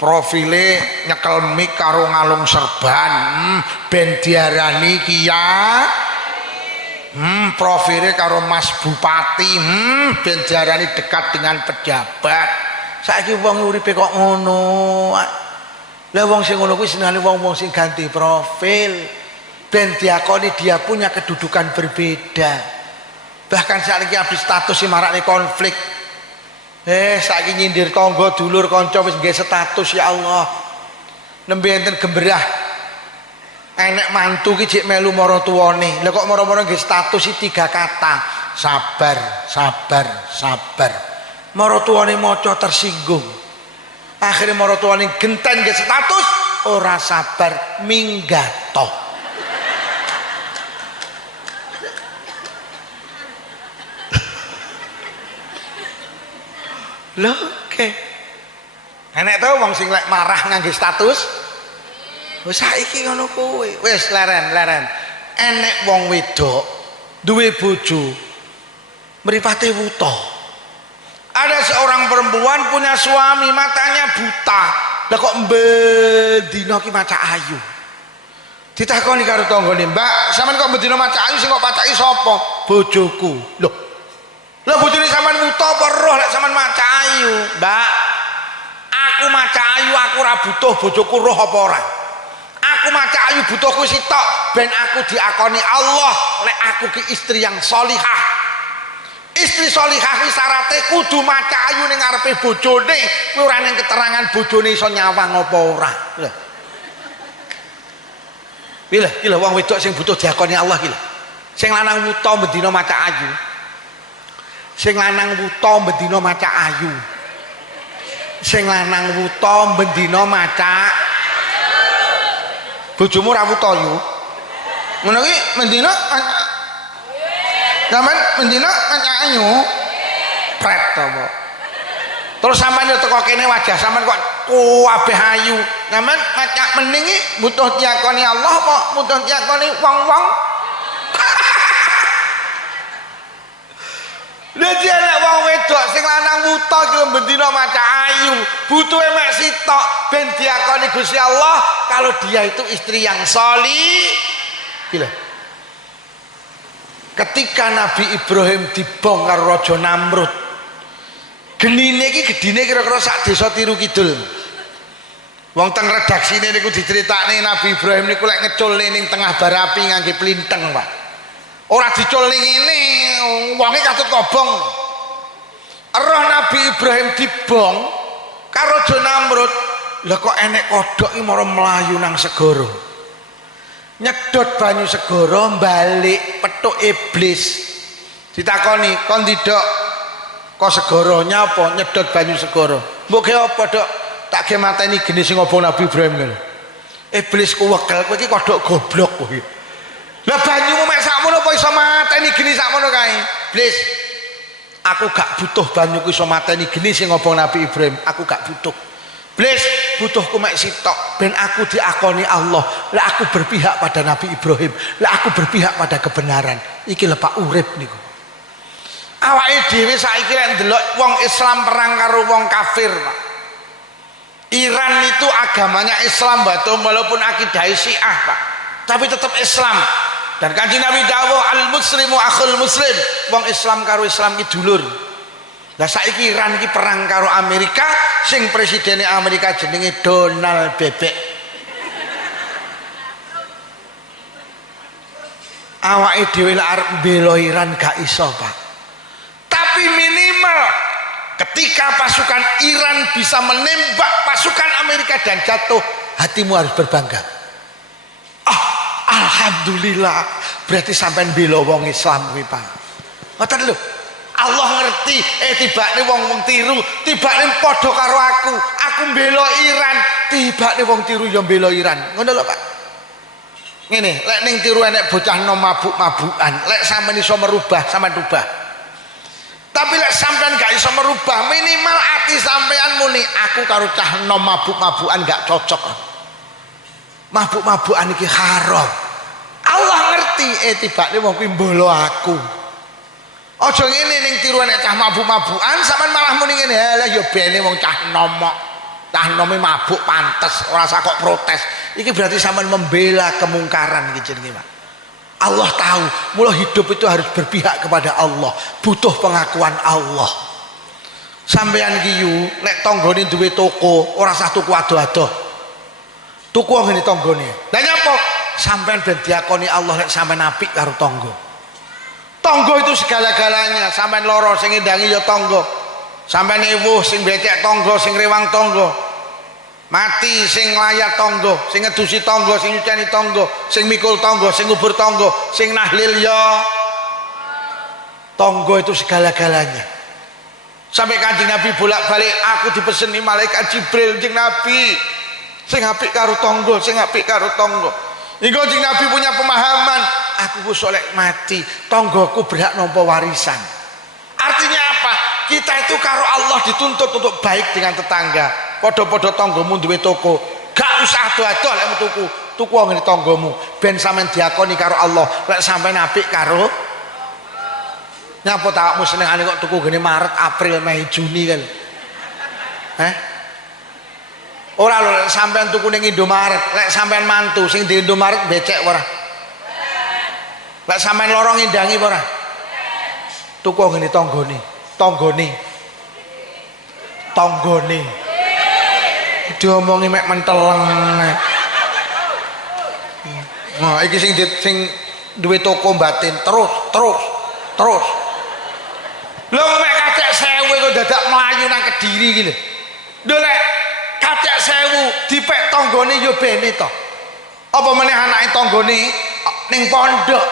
profile nyekel mik karo ngalung serban, ben diarani kiai. Profile karo Mas Bupati, ben diarani dekat dengan pejabat. Saiki wong uripe kok ngono. Lah wong sing ngono kuwi senengane wong-wong sing ganti profil, ben diakoni dia punya kedudukan berbeda. Bahkan saiki habis status sing marakne konflik. Saiki nyindir tangga dulur kanca wis nggih status ya Allah. Nembe enten gemberah. Enek mantu ki jek melu mara tuwane. Lah kok mara-mara nggih status iki 3 kata. Sabar, sabar, sabar. Mara tuwane maca tersinggung. Akhirnya mara tuwane genten nggih status ora sabar minggato. Lho, oke. Enek to wong sing lek marah ngangge status. Wis saiki ngono kuwi. Wis leren. Enek wong wedok duwe bojo mripate wuta. Ada seorang perempuan punya suami matanya buta. Lah kok bendina ki maca ayu. Ditakoni karo tanggane, "Mbak, sampean kok bendina maca ayu sing kok pacaki sapa?" "Bojoku." "Loh. Lah bojone sampean wuta apa roh lek sampean maca ayu?" "Mbak, aku maca ayu aku ora butuh bojoku roh apa ora. Aku maca ayu butuhku sitok ben aku diakoni Allah lek aku ki istri yang sholihah." Istri sholihah kuwi syaraté kudu maca ayu ning ngarepe bojone, kuwi ora ning keterangan bojone iso nyawang apa ora. Lho. Iki lho wong wedok sing butuh diakoni Allah iki lho. Sing lanang wuta bendina maca ayu. Sing lanang wuta bendina maca ayu. Sing lanang wuta bendina maca bojomu ra wuta yu. Ngono ki bendina sampean bendina maca ayu. Pret to, Pak. Terus sampean yo teko kene wajah sampean kok kabeh ayu. Sampean maca mending iki butuh diakoni Allah apa butuh diakoni wong-wong? Dadi anak wong wedok sing lanang wuta ki bendina maca ayu, butuhe mek sitok ben diakoni Gusti Allah kalau dia itu istri yang sholih. Gila. Ketika Nabi Ibrahim dibong karo Raja Namrud, genine iki gedine kira-kira sak desa Tiru Kidul. Wong teng redaksine niku diceritakne Nabi Ibrahim niku lek ngeculne ning tengah barapi ngangge plinteng, Pak. Ora diculne ngene, wonge katut kobong. Roh Nabi Ibrahim dibong karo Raja Namrud. Lah kok enek kodhok iki mara mlayu nang segara. Nyedot banyu segara balik petuk iblis. Ditakoni, "Kon ndidok kok segara nyapa nyedot banyu segara?" "Mbok ge apa, Dok?" "Tak ge mateni geni sing ngobong Nabi Ibrahim lho." "Iblis kuwekel, kowe iki kodhok goblok kowe. Lah banyumu mek sakmono apa iso mateni geni sakmono kae?" "Iblis, aku gak butuh banyu ku iso mateni geni sing ngobong Nabi Ibrahim. Aku gak butuh. Iblis, butuhku mek sitok ben aku diakoni Allah. Lah aku berpihak pada Nabi Ibrahim. Lah aku berpihak pada kebenaran. Iki lho Pak urip niku." Awake dhewe saiki lek ndelok wong Islam perang karo wong kafir, Pak. Iran itu agamanya Islam, walaupun akidah Syiah, Pak. Tapi tetap Islam. Dan Kanjeng Nabi dawuh al-muslimu akhul muslim. Wong Islam karo Islam iki dulur. Lah saiki Iran iki perang karo Amerika, sing presidene Amerika jenenge Donald Bebek. Awake dhewe lek arep mbela Iran gak iso, Pak. Tapi minimal ketika pasukan Iran bisa menembak pasukan Amerika dan jatuh, hatimu harus berbangga. Alhamdulillah, berarti sampean bela wong Islam kuwi, Pak. Ngoten lho. Allah ngerti, tibane wong tiru, tibane padha karo aku mbela Iran, tibane wong tiru ya mbela Iran. Ngono lho, Pak. Ngene, lek ning tiru enek bocah nom mabuk-mabukan, lek sampean iso merubah, sampean rubah. Tapi lek sampean gak iso merubah, minimal ati sampean muni aku karo cah nom mabuk-mabukan gak cocok. Mabuk-mabukan iki haram. Allah ngerti, tibane wong kuwi mbela aku. Aja ngene ning tiru nek cah mabuk-mabukan sampean malah muni ngene, "Lah ya bene wong cah nom. Cah nome mabuk pantes, ora usah kok protes." Iki berarti sampean membela kemungkaran iki jenenge, Pak. Allah tahu, mula hidup itu harus berpihak kepada Allah, butuh pengakuan Allah. Sampean iki yu nek tanggane duwe toko, ora usah tuku ado-ado. Tuku ngene tanggane. Lah nyapa? Sampean ben diakoni Allah nek sampean apik karo tangga. Tangga itu segala-galanya. Sampean loro sing ngendangi ya tangga. Sampean ewuh sing becek tangga, sing rewang tangga. Mati sing nglayat tangga, sing ngedusi tangga, sing nyuceni tangga, sing mikul tangga, sing ngubur tangga, sing nahlil ya tangga itu segala-galanya. Sampai Kanjeng Nabi bolak-balik aku dipeseni malaikat Jibril jeung Nabi sing apik karo tangga, sing apik karo tangga. Iku Kanjeng Nabi punya pemahaman, aku wis oleh mati, tanggaku berhak nampa warisan. Artinya apa? Kita itu karo Allah dituntut untuk baik dengan tetangga. Podo-podo tanggamu duwe toko, gak usah ado-ado lek tuku ngene tanggamu ben sampean diakoni karo Allah. Lek sampean apik karo nyapa takmu senengane kok tuku gene Maret, April, Mei, Juni kan. Ora lho lek sampean tuku ning Indomaret, lek sampean mantu sing di Indomaret becek ora? Lek sampean lorong ngindangi ora? Tuku ngene tanggane, tanggane. Tanggane. Diomongi mek menteleng. Nah, iki sing duwe toko batin terus. Lho mek kacek 1000 kok dadak mlayu nang Kediri iki lho. Lho lek kacek 1000 dipek tanggane yo bene to. Apa meneh anake tanggane ning pondok.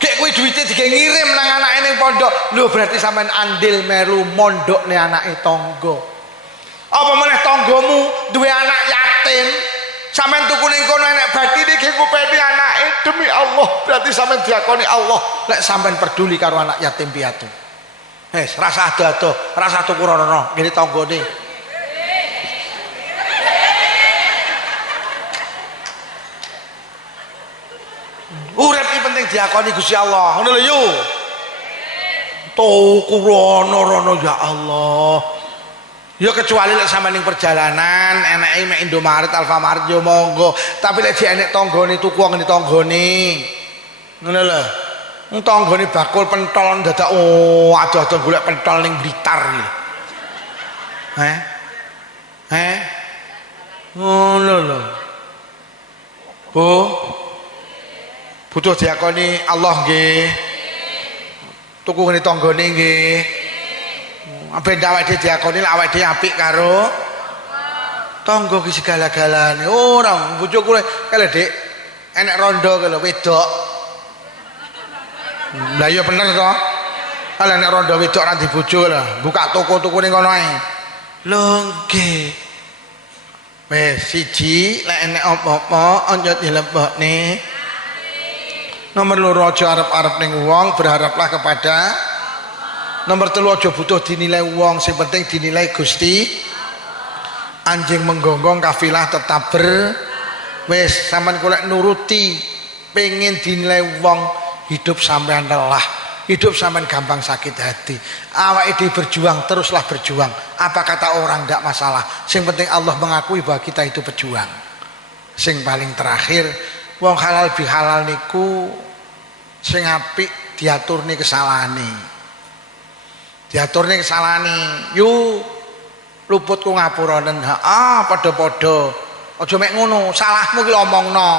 Gek kuwi duwite dige ngirim nang anake ning pondok. Lho berarti sampean andil melu mondokne anake tangga. Apa meneh tanggamu duwe anak yatim, sampean tuku ning kono enek batine ge ngupeni anake demi Allah, berarti sampean diakoni Allah lek sampean peduli karo anak yatim piatu. Wis rasa ado-ado, rasa tuku rono ngene tanggane. Urip iki penting diakoni Gusti Allah. Ngono lho yo. Tuku rono ya Allah. Ya kecuali lek sampean ning perjalanan enake mek Indomaret, Alfamaret yo monggo. Tapi lek enek tanggane tuku ngene tanggane. Ngono lho. Wong tanggane bakul pentol dadak ado-ado golek pentol ning Blitar iki. Ngono lho. Bu. Butuh diakoni Allah nggih. Tuku ngene tanggane nggih. Ben awake dhewe diakoni lek awake dhewe apik karo tangga ki segala-galane. Ora bojoku lek Dik enek rondo ki lho wedok. Lah iya bener to. Ala nek rondo wedok ra di bojo lho, buka toko-toko ning kono ae. Lho nggih. Wis siji lek enek apa-apa aja dilebokne. Nomor loro aja arep-arep ning wong, berharaplah kepada nomor 3 aja butuh dinilai wong, sing penting dinilai Gusti. Anjing menggonggong kafilah tetap wis sampean golek nuruti pengen dinilai wong, hidup sampean lelah, hidup sampean gampang sakit hati. Awake dhewe berjuang, teruslah berjuang. Apa kata orang enggak masalah, sing penting Allah mengakui bahwa kita itu pejuang. Sing paling terakhir wong halal bihalal niku sing apik diaturne kesalahane. Diaturne kesalahane. Yu luput ku ngapuranen. Padha-padha. Aja mek ngono, salahmu ki omongno.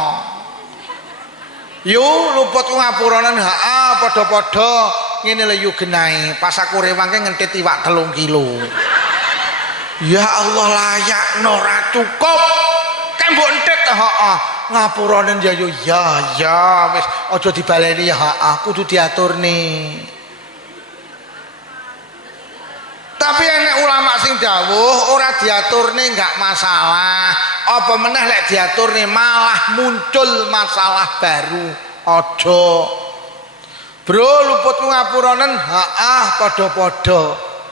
Yu luput ku ngapuranen. Padha-padha. Ngene lho yu genahe. Pas aku rewangke ngentit iwak 3 kilo. Ya Allah layak ora cukup. Kan mbok entit ngapuranen ya yo ya wis aja dibaleni ya kudu diaturne. Tapi enek ulama sing dawuh ora diaturne enggak masalah. Apa meneh lek diaturne malah muncul masalah baru. Aja. Bro luput ngapuranen padha-padha.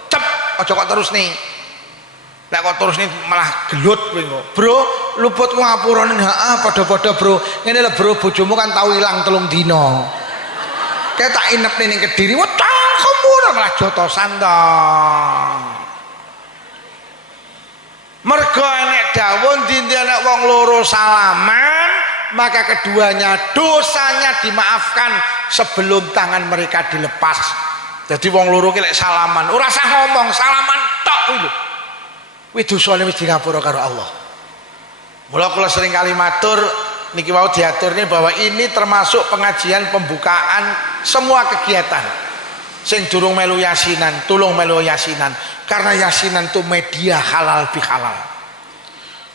Cep aja kok terus nih. Lek kok terus nih malah gelut kowe kok. Bro luput ngapuranen padha-padha bro. Ngene lho bro bojomu kan tau ilang 3 dina. Kayak tak inepne ning Kediri. Kamu malah jotosan dong. Mergo enek dawuh dindi enek wong loro salaman, maka keduanya dosanya dimaafkan sebelum tangan mereka dilepas. Jadi wong loro ki lek salaman, ora usah ngomong, salaman tok kuwi lho. Kuwi dosane wis di ngapura karo Allah. Mula kula sering kali matur niki wau diaturne bahwa ini termasuk pengajian pembukaan semua kegiatan. Sing durung melu yasinan, tulung melu yasinan, karena yasinan itu media halal bihalal.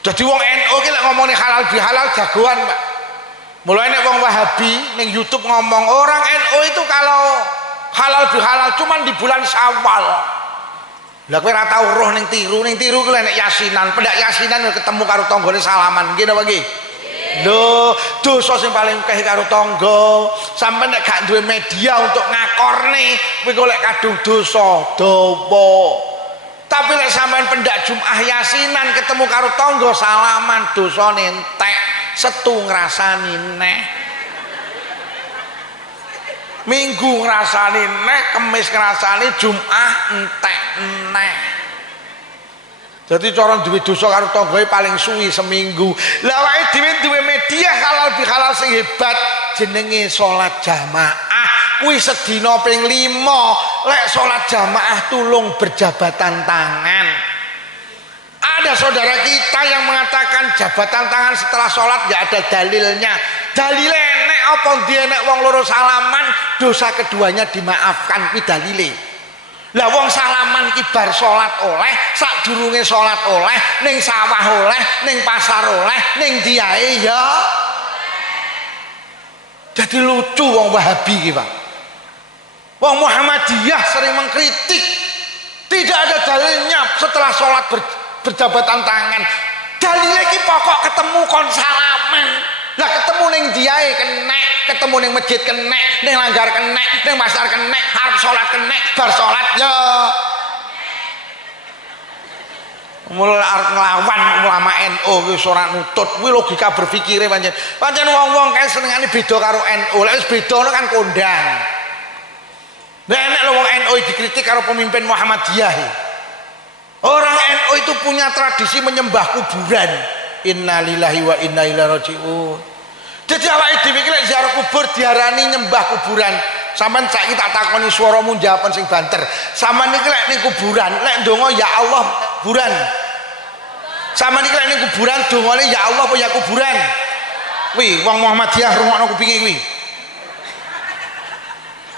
Jadi wong NU ki lek ngomongne halal bihalal jagoan, Pak. Mulai nek wong Wahabi ning YouTube ngomong orang NU itu kalau halal bihalal cuman di bulan Syawal. Lah kowe ora tau roh ning tiru ku nek yasinan, pendak yasinan ketemu karo tanggane salaman, nggih napa nggih? Lho, dosa sing paling akeh karo tangga. Sampeyan nek gak duwe media untuk ngakorne, kuwi golek kadung dosa dawa. Tapi lek sampeyan pendak Jumat Yasinan ketemu karo tangga salaman, dosane entek, setu ngrasani neh. Minggu ngrasani neh, Kamis ngrasani, Jumat entek neh. Jadi cara duwe dosa karo tanggae paling suwi seminggu. Lah awake dhewe duwe media halal bihalal sing hebat jenenge salat jamaah. Kuwi sedina ping 5 lek salat jamaah tulung berjabatan tangan. Ada saudara kita yang mengatakan jabatan tangan setelah sholat nggak ada dalilnya. Dalile nek apa dia nek wong loro salaman dosa keduanya dimaafkan kuwi dalile. Lah wong salaman ki bar salat oleh, sadurunge salat oleh, ning sawah oleh, ning pasar oleh, ning diae ya. Jadi lucu wong Wahabi ki, Pak. Wong Muhammadiyah sering mengkritik tidak ada dalilnya setelah sholat berjabatan tangan. Dalilnya ki pokok ketemu kon salaman. Lah ketemu ning diae kenek, ketemu ning masjid kenek, ning langgar kenek, ning pasar kenek, arep salat kenek, bar salat ya. Mulai arep nglawan ulama NU wis ora nutut, kuwi logika berpikire pancen. Pancen wong-wong kae senengane beda karo NU. Lek wis beda kan kondang. Nek enek wong NU dikritik karo pemimpin Muhammadiyah. Orang NU itu punya tradisi menyembah kuburan. Innalillahi wa inna ilaihi rajiun. Jadi awake dhewe iki lek ziarah kubur diarani nyembah kuburan. Sampeyan saiki tak takoni swaramu jawaban sing banter. Sampeyan iki lek ning kuburan, lek ndonga ya Allah kuburan. Sampeyan iki lek ning kuburan dongane ya Allah apa ya kuburan? Kuwi wong Muhammadiyah rungokno kupinge kuwi.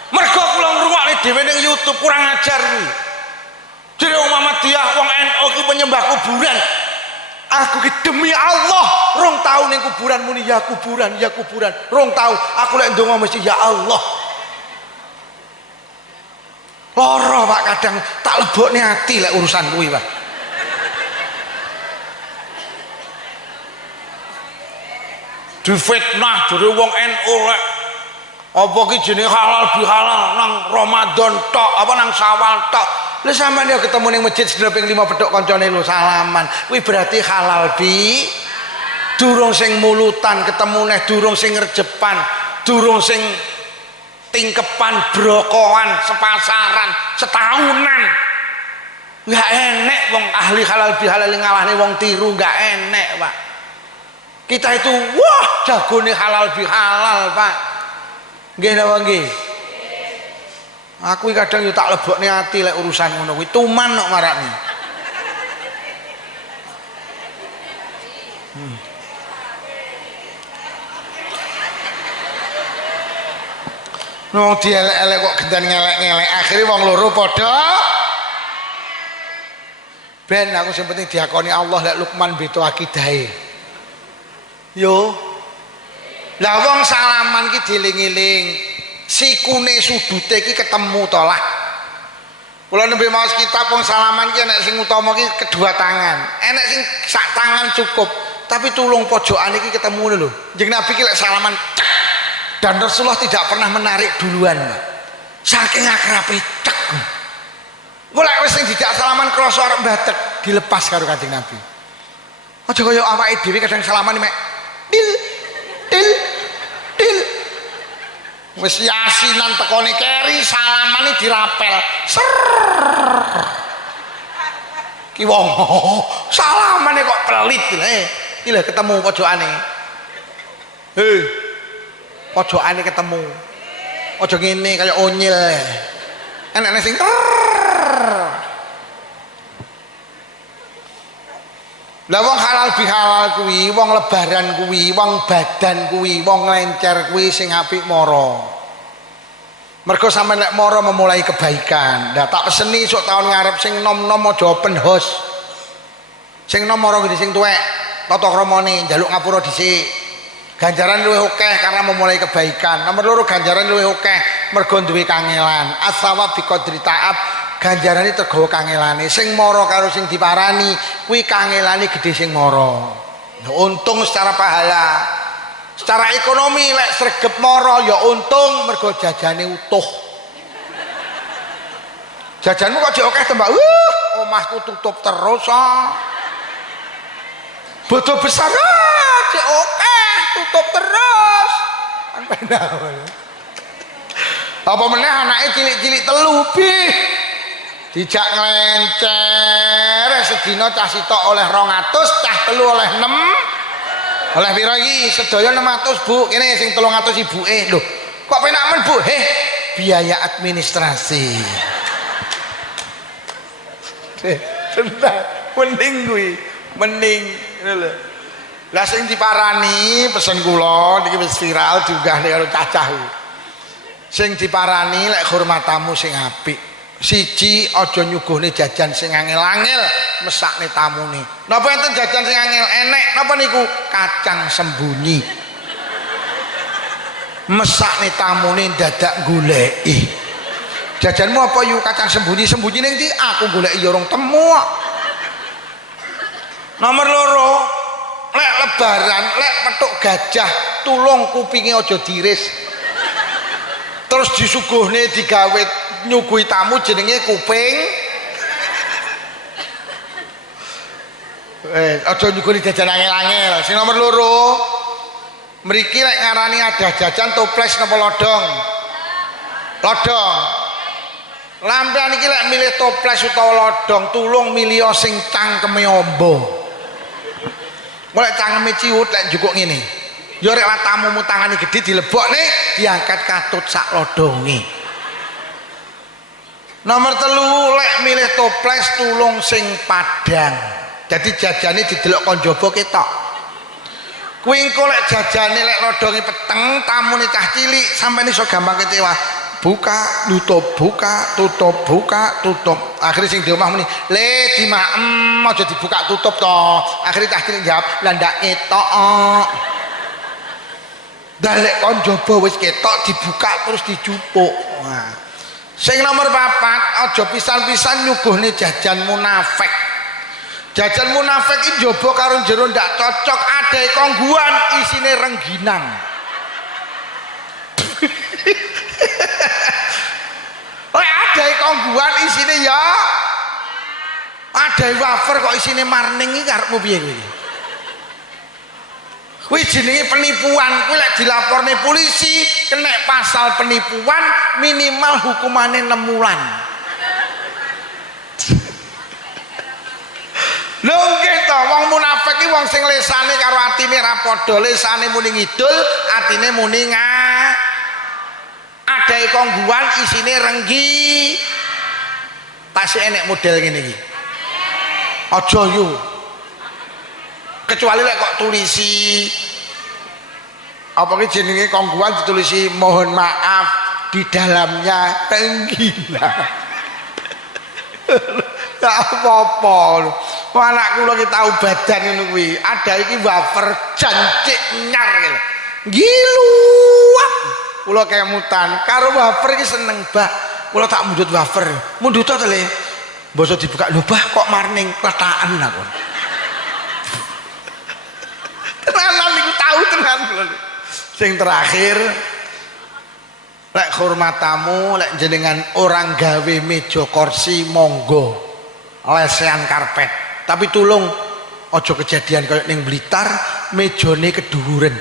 Mergo kula ngrungokne dhewe ning YouTube kurang ajar kuwi. Jadi wong Muhammadiyah, wong NU ki penyembah kuburan. Aku ki demi Allah rong tahun ning kuburan muni ya kuburan, ya kuburan. Rong tahun aku lek ndonga mesti ya Allah. Loro Pak kadang tak lebokne ati lek urusan kuwi, Pak. Difitnah dari wong NU lek apa ki jenenge halal bihalal nang Ramadan tok apa nang Syawal tok. Lha sampean yo ketemu ning masjid sedina ping 5 pedhok kancane lho salaman. Kuwi berarti halal bi. Durung sing mulutan ketemu neh durung sing ngerjepan, durung sing tingkepan brokoan sepasaran setahunan. Enggak enek wong ahli halal bihalal ngalahne wong tiru, enggak enek, Pak. Kita itu wah jagone halal bihalal, Pak. Nggih napa nggih? Aku kadang yo tak lebokne ati lek urusan ngono kuwi tuman kok marakne. Wong dielek-elek kok gendan ngelek-ngelek akhire wong loro padha. Ben aku sing penting diakoni Allah lek Lukman beda akidahe. Yo. Lah wong salaman ki dieling-eling. Sikune sudute iki ketemu to lah. Kula nembe maos kitab wong salaman ki enek sing utama ki kedua tangan. Enek sing sak tangan cukup, tapi tulung pojokan iki ketemu lho. Jeneng Nabi ki lek salaman dan Rasulullah tidak pernah menarik duluan, Pak. Saking akrabe cek. Golek wis sing dijak salaman krasa arep mbatek dilepas karo Kanjeng Nabi. Aja kaya awake dhewe kadang salaman mek dil dil dil wis yasinan tekone keri salamane dirapel ser ki wong salamane kok pelit iki lho ketemu pojokane pojokane ketemu aja ngene kaya onyil enek sing lah wong halal bihalal kuwi, wong lebaran kuwi, wong badan kuwi, wong lencer kuwi sing apik mara. Mergo sampeyan lek mara memulai kebaikan. Lah tak peseni sok taun ngarep sing nom-nom aja open house. Sing nom mara gede sing tuwek, tata kramane njaluk ngapura dhisik. Ganjaran luwih akeh karena memulai kebaikan. Nomor loro ganjaran luwih akeh mergo duwe kangelan. As-sawab biqadri ta'ab. Ganjarane tergawa kangelane sing mara karo sing diparani kuwi kangelane gede sing mara. Untung secara pahala. Secara ekonomi lek sregep mara ya untung mergo jajane utuh. Jajanmu kok jek akeh to, Mbak? Omahku tutup terus. Bodo besar jek akeh tutup terus. Kan penak. Apa meneh anake cilik-cilik telu bih. dijak nglencer sedina cah sitok oleh 200, cah telu oleh 6. Oleh pira iki? Sedaya 600, Bu. Kene sing 300 ibuke. Lho, kok penak men, Bu? Biaya administrasi. Tenan, mending kuwi, mending ngono lho. Lah sing diparani pesen kula niki wis viral diunggah karo cacah. Sing diparani lek hormat tamu sing apik. Siji aja nyuguhne jajan sing angel-angel mesakne tamune. Napa enten jajan sing angel enek napa niku kacang sembunyi. Mesakne tamune dadak goleki. Jajanmu apa yuk kacang sembunyi sembunyi ning ndi aku goleki ya urung temu. Nomor loro, lek lebaran lek petuk gajah tulung kupinge aja diris. Terus disuguhne digawe nyuguhi tamu jenenge kuping. Aja nyuguhi jajan angel-angel. Sing nomor loro, mriki lek ngarani ada jajan toples napa lodong? Lodong. Lampian iki lek milih toples utawa lodong, tulung milih sing cangkeme amba. Mulai cangkeme ciut lek njukuk ngene. Ya rek tamumu tangane gedhe dilebokne, diangkat katut sak lodonge. Nomor 3 lek milih toples tulung sing padang. Jadi jajane didelok kon jaba ketok. Kuwi engko lek jajane lek lodonge peteng, tamune cah cilik sampeyan iso gampang kecewa. Buka tutup buka tutup buka tutup. Akhirnya sing di omah muni le dimaem aja dibuka tutup to. Akhirnya cah cilik jawab lah ndak ketok. Dalek kon jaba wis ketok dibuka terus dicupuk. Nah. Sing nomor 4 aja pisan-pisan nyuguhne jajan munafik. Jajan munafik iki jaba karo jero ndak cocok, adae kongguan isine rengginang. Adae kongguan isine ya adae wafer kok isine marning iki karepmu piye kowe? Kuwi jenenge penipuan. Kuwi lek dilaporne polisi kena pasal penipuan minimal hukumane 6 bulan. Lho nggih to, wong munafik iki wong sing lesane karo atine ra padha, lesane muni ngidul, atine muni adae kongguan isine renggi. Tasih enek model ngene iki. Aja yo. Kecuali lek kok tulisi apa ki jenenge kongguan ditulisi mohon maaf di dalamnya tenggila. Tak apa-apa. Anak kula ki tau badan ngono kuwi. Ada iki wafer jancik nyar iki lho. Ngiluap. Kula kemutan karo wafer iki seneng bah. Kula tak mundut wafer. Mundut to le. Basa dibuka lho bah kok marning kletaken aku. Tenanan niku tahu tenan kula. Sing terakhir lek hormat tamu lek jenengan orang gawe meja kursi monggo lesehan karpet, tapi tulung ojo kejadian kayak ning Blitar mejane keduhuren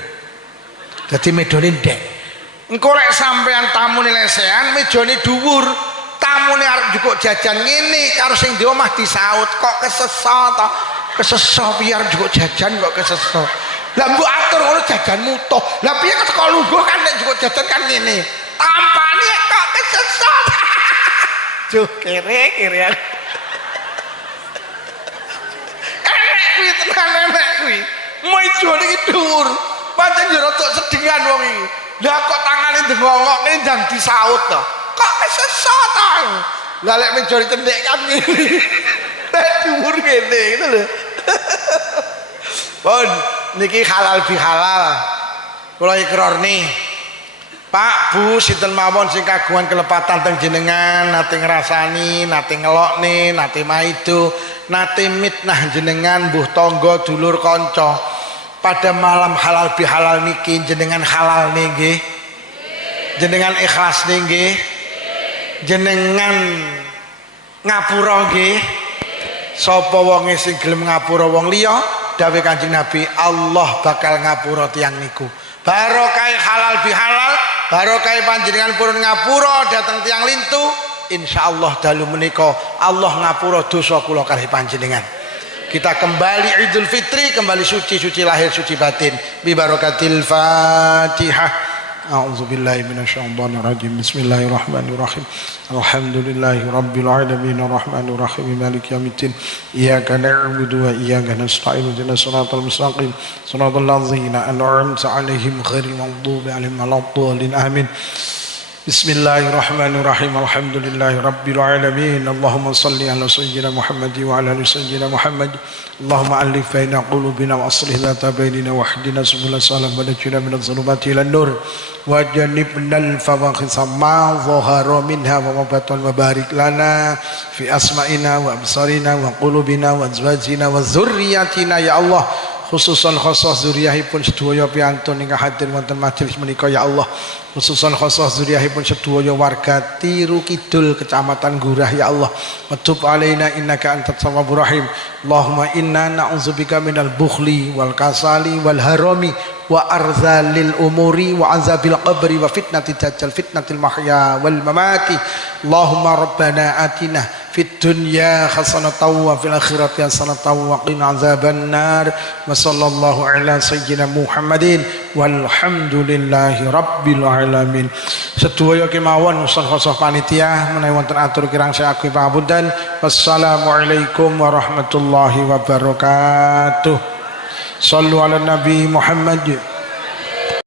dadi medone ndek. Engko lek sampean tamune lesehan mejane dhuwur, tamune arep njukuk jajan ngene karo sing di omah disaut kok kesesa to. Kesesa piye arep njukuk jajan kok kesesa. Lah mbok atur ngono jajanmu toh. Lah piye kok teko lungguh kan nek njukuk jajan kan ngene. Tampane kok kesesa. Juh kere-kere. Enek kuwi tenan enek kuwi. Mejane iki dhuwur. Pancen yo rada sedingan wong iki. Lah kok tangane ndengongok ngene ndang disaut to. Kok kesesa to. Lah lek mejane cendhek kan ngene. Nek dhuwur ngene ngono lho. Pun niki halal bihalal. Kula ikrar nih. Pak Bu sinten mawon sing kagungan kelepatan teng jenengan nate ngrasani, nate ngelokne, nate maido, nate mitnah jenengan mbuh tangga dulur kanca. Pada malam halal bihalal niki jenengan halal nggih. Jenengan ikhlas nggih. Jenengan ngapura nggih. Sapa wonge sing gelem ngapura wong liya dawuh Kanjeng Nabi Allah bakal ngapura tiyang niku. Barokah halal bihalal, barokah panjenengan purun ngapura dateng tiyang lintu, insyaallah dalu menika Allah ngapura dosa kula kalih panjenengan. Kita kembali Idul Fitri, kembali suci lahir, suci batin. Bi barakatil Fatihah. A'udzubillahi minasyaitonir rajim. Bismillahirrahmanirrahim. Alhamdulillahi rabbil alamin arrahmanir rahim maliki yaumiddin. Iyyaka na'budu wa iyyaka nasta'in. Ihdinas siratal mustaqim. Shiratal ladzina an'amta 'alaihim ghairil maghdubi 'alaihim waladdallin. Amin. Bismillahirrahmanirrahim. Alhamdulillahi rabbil alamin. Allahumma salli ala sayyidina Muhammad wa ala ali sayyidina Muhammad. Allahumma alif baina qulubina wa aslih dhata bainina wa hdina subul salam wa najina minadh dhulumati ilan nur wa jannibna al-fawahisha ma dhahara minha wa ma batana wa barik lana fi asma'ina wa absarina wa qulubina wa azwajina wa dzurriyyatina ya Allah. Khususan khusus zuriyahipun sedaya piantun ingkang hadir wonten majelis menika ya Allah. Khususan khusus zuriyahipun sedaya warga Tiru Kidul Kecamatan Gurah ya Allah. Watub alaina innaka antat tawwabur rahim. Allahumma inna na'udzubika minal bukhli wal kasali wal harami wa arzalil umuri wa azabil qabri wa fitnati dajjal fitnatil mahya wal mamati. Allahumma rabbana atina fid dunya hasanatan wa fil akhirati hasanatan wa qina azaban nar. Wa sallallahu ala sayyidina Muhammadin walhamdulillahi rabbil alamin. Sedaya kemawon usaha panitia menawi wonten atur kirang saya akui pangapunten. Wassalamualaikum warahmatullahi wabarakatuh. Sallu ala Nabi Muhammad.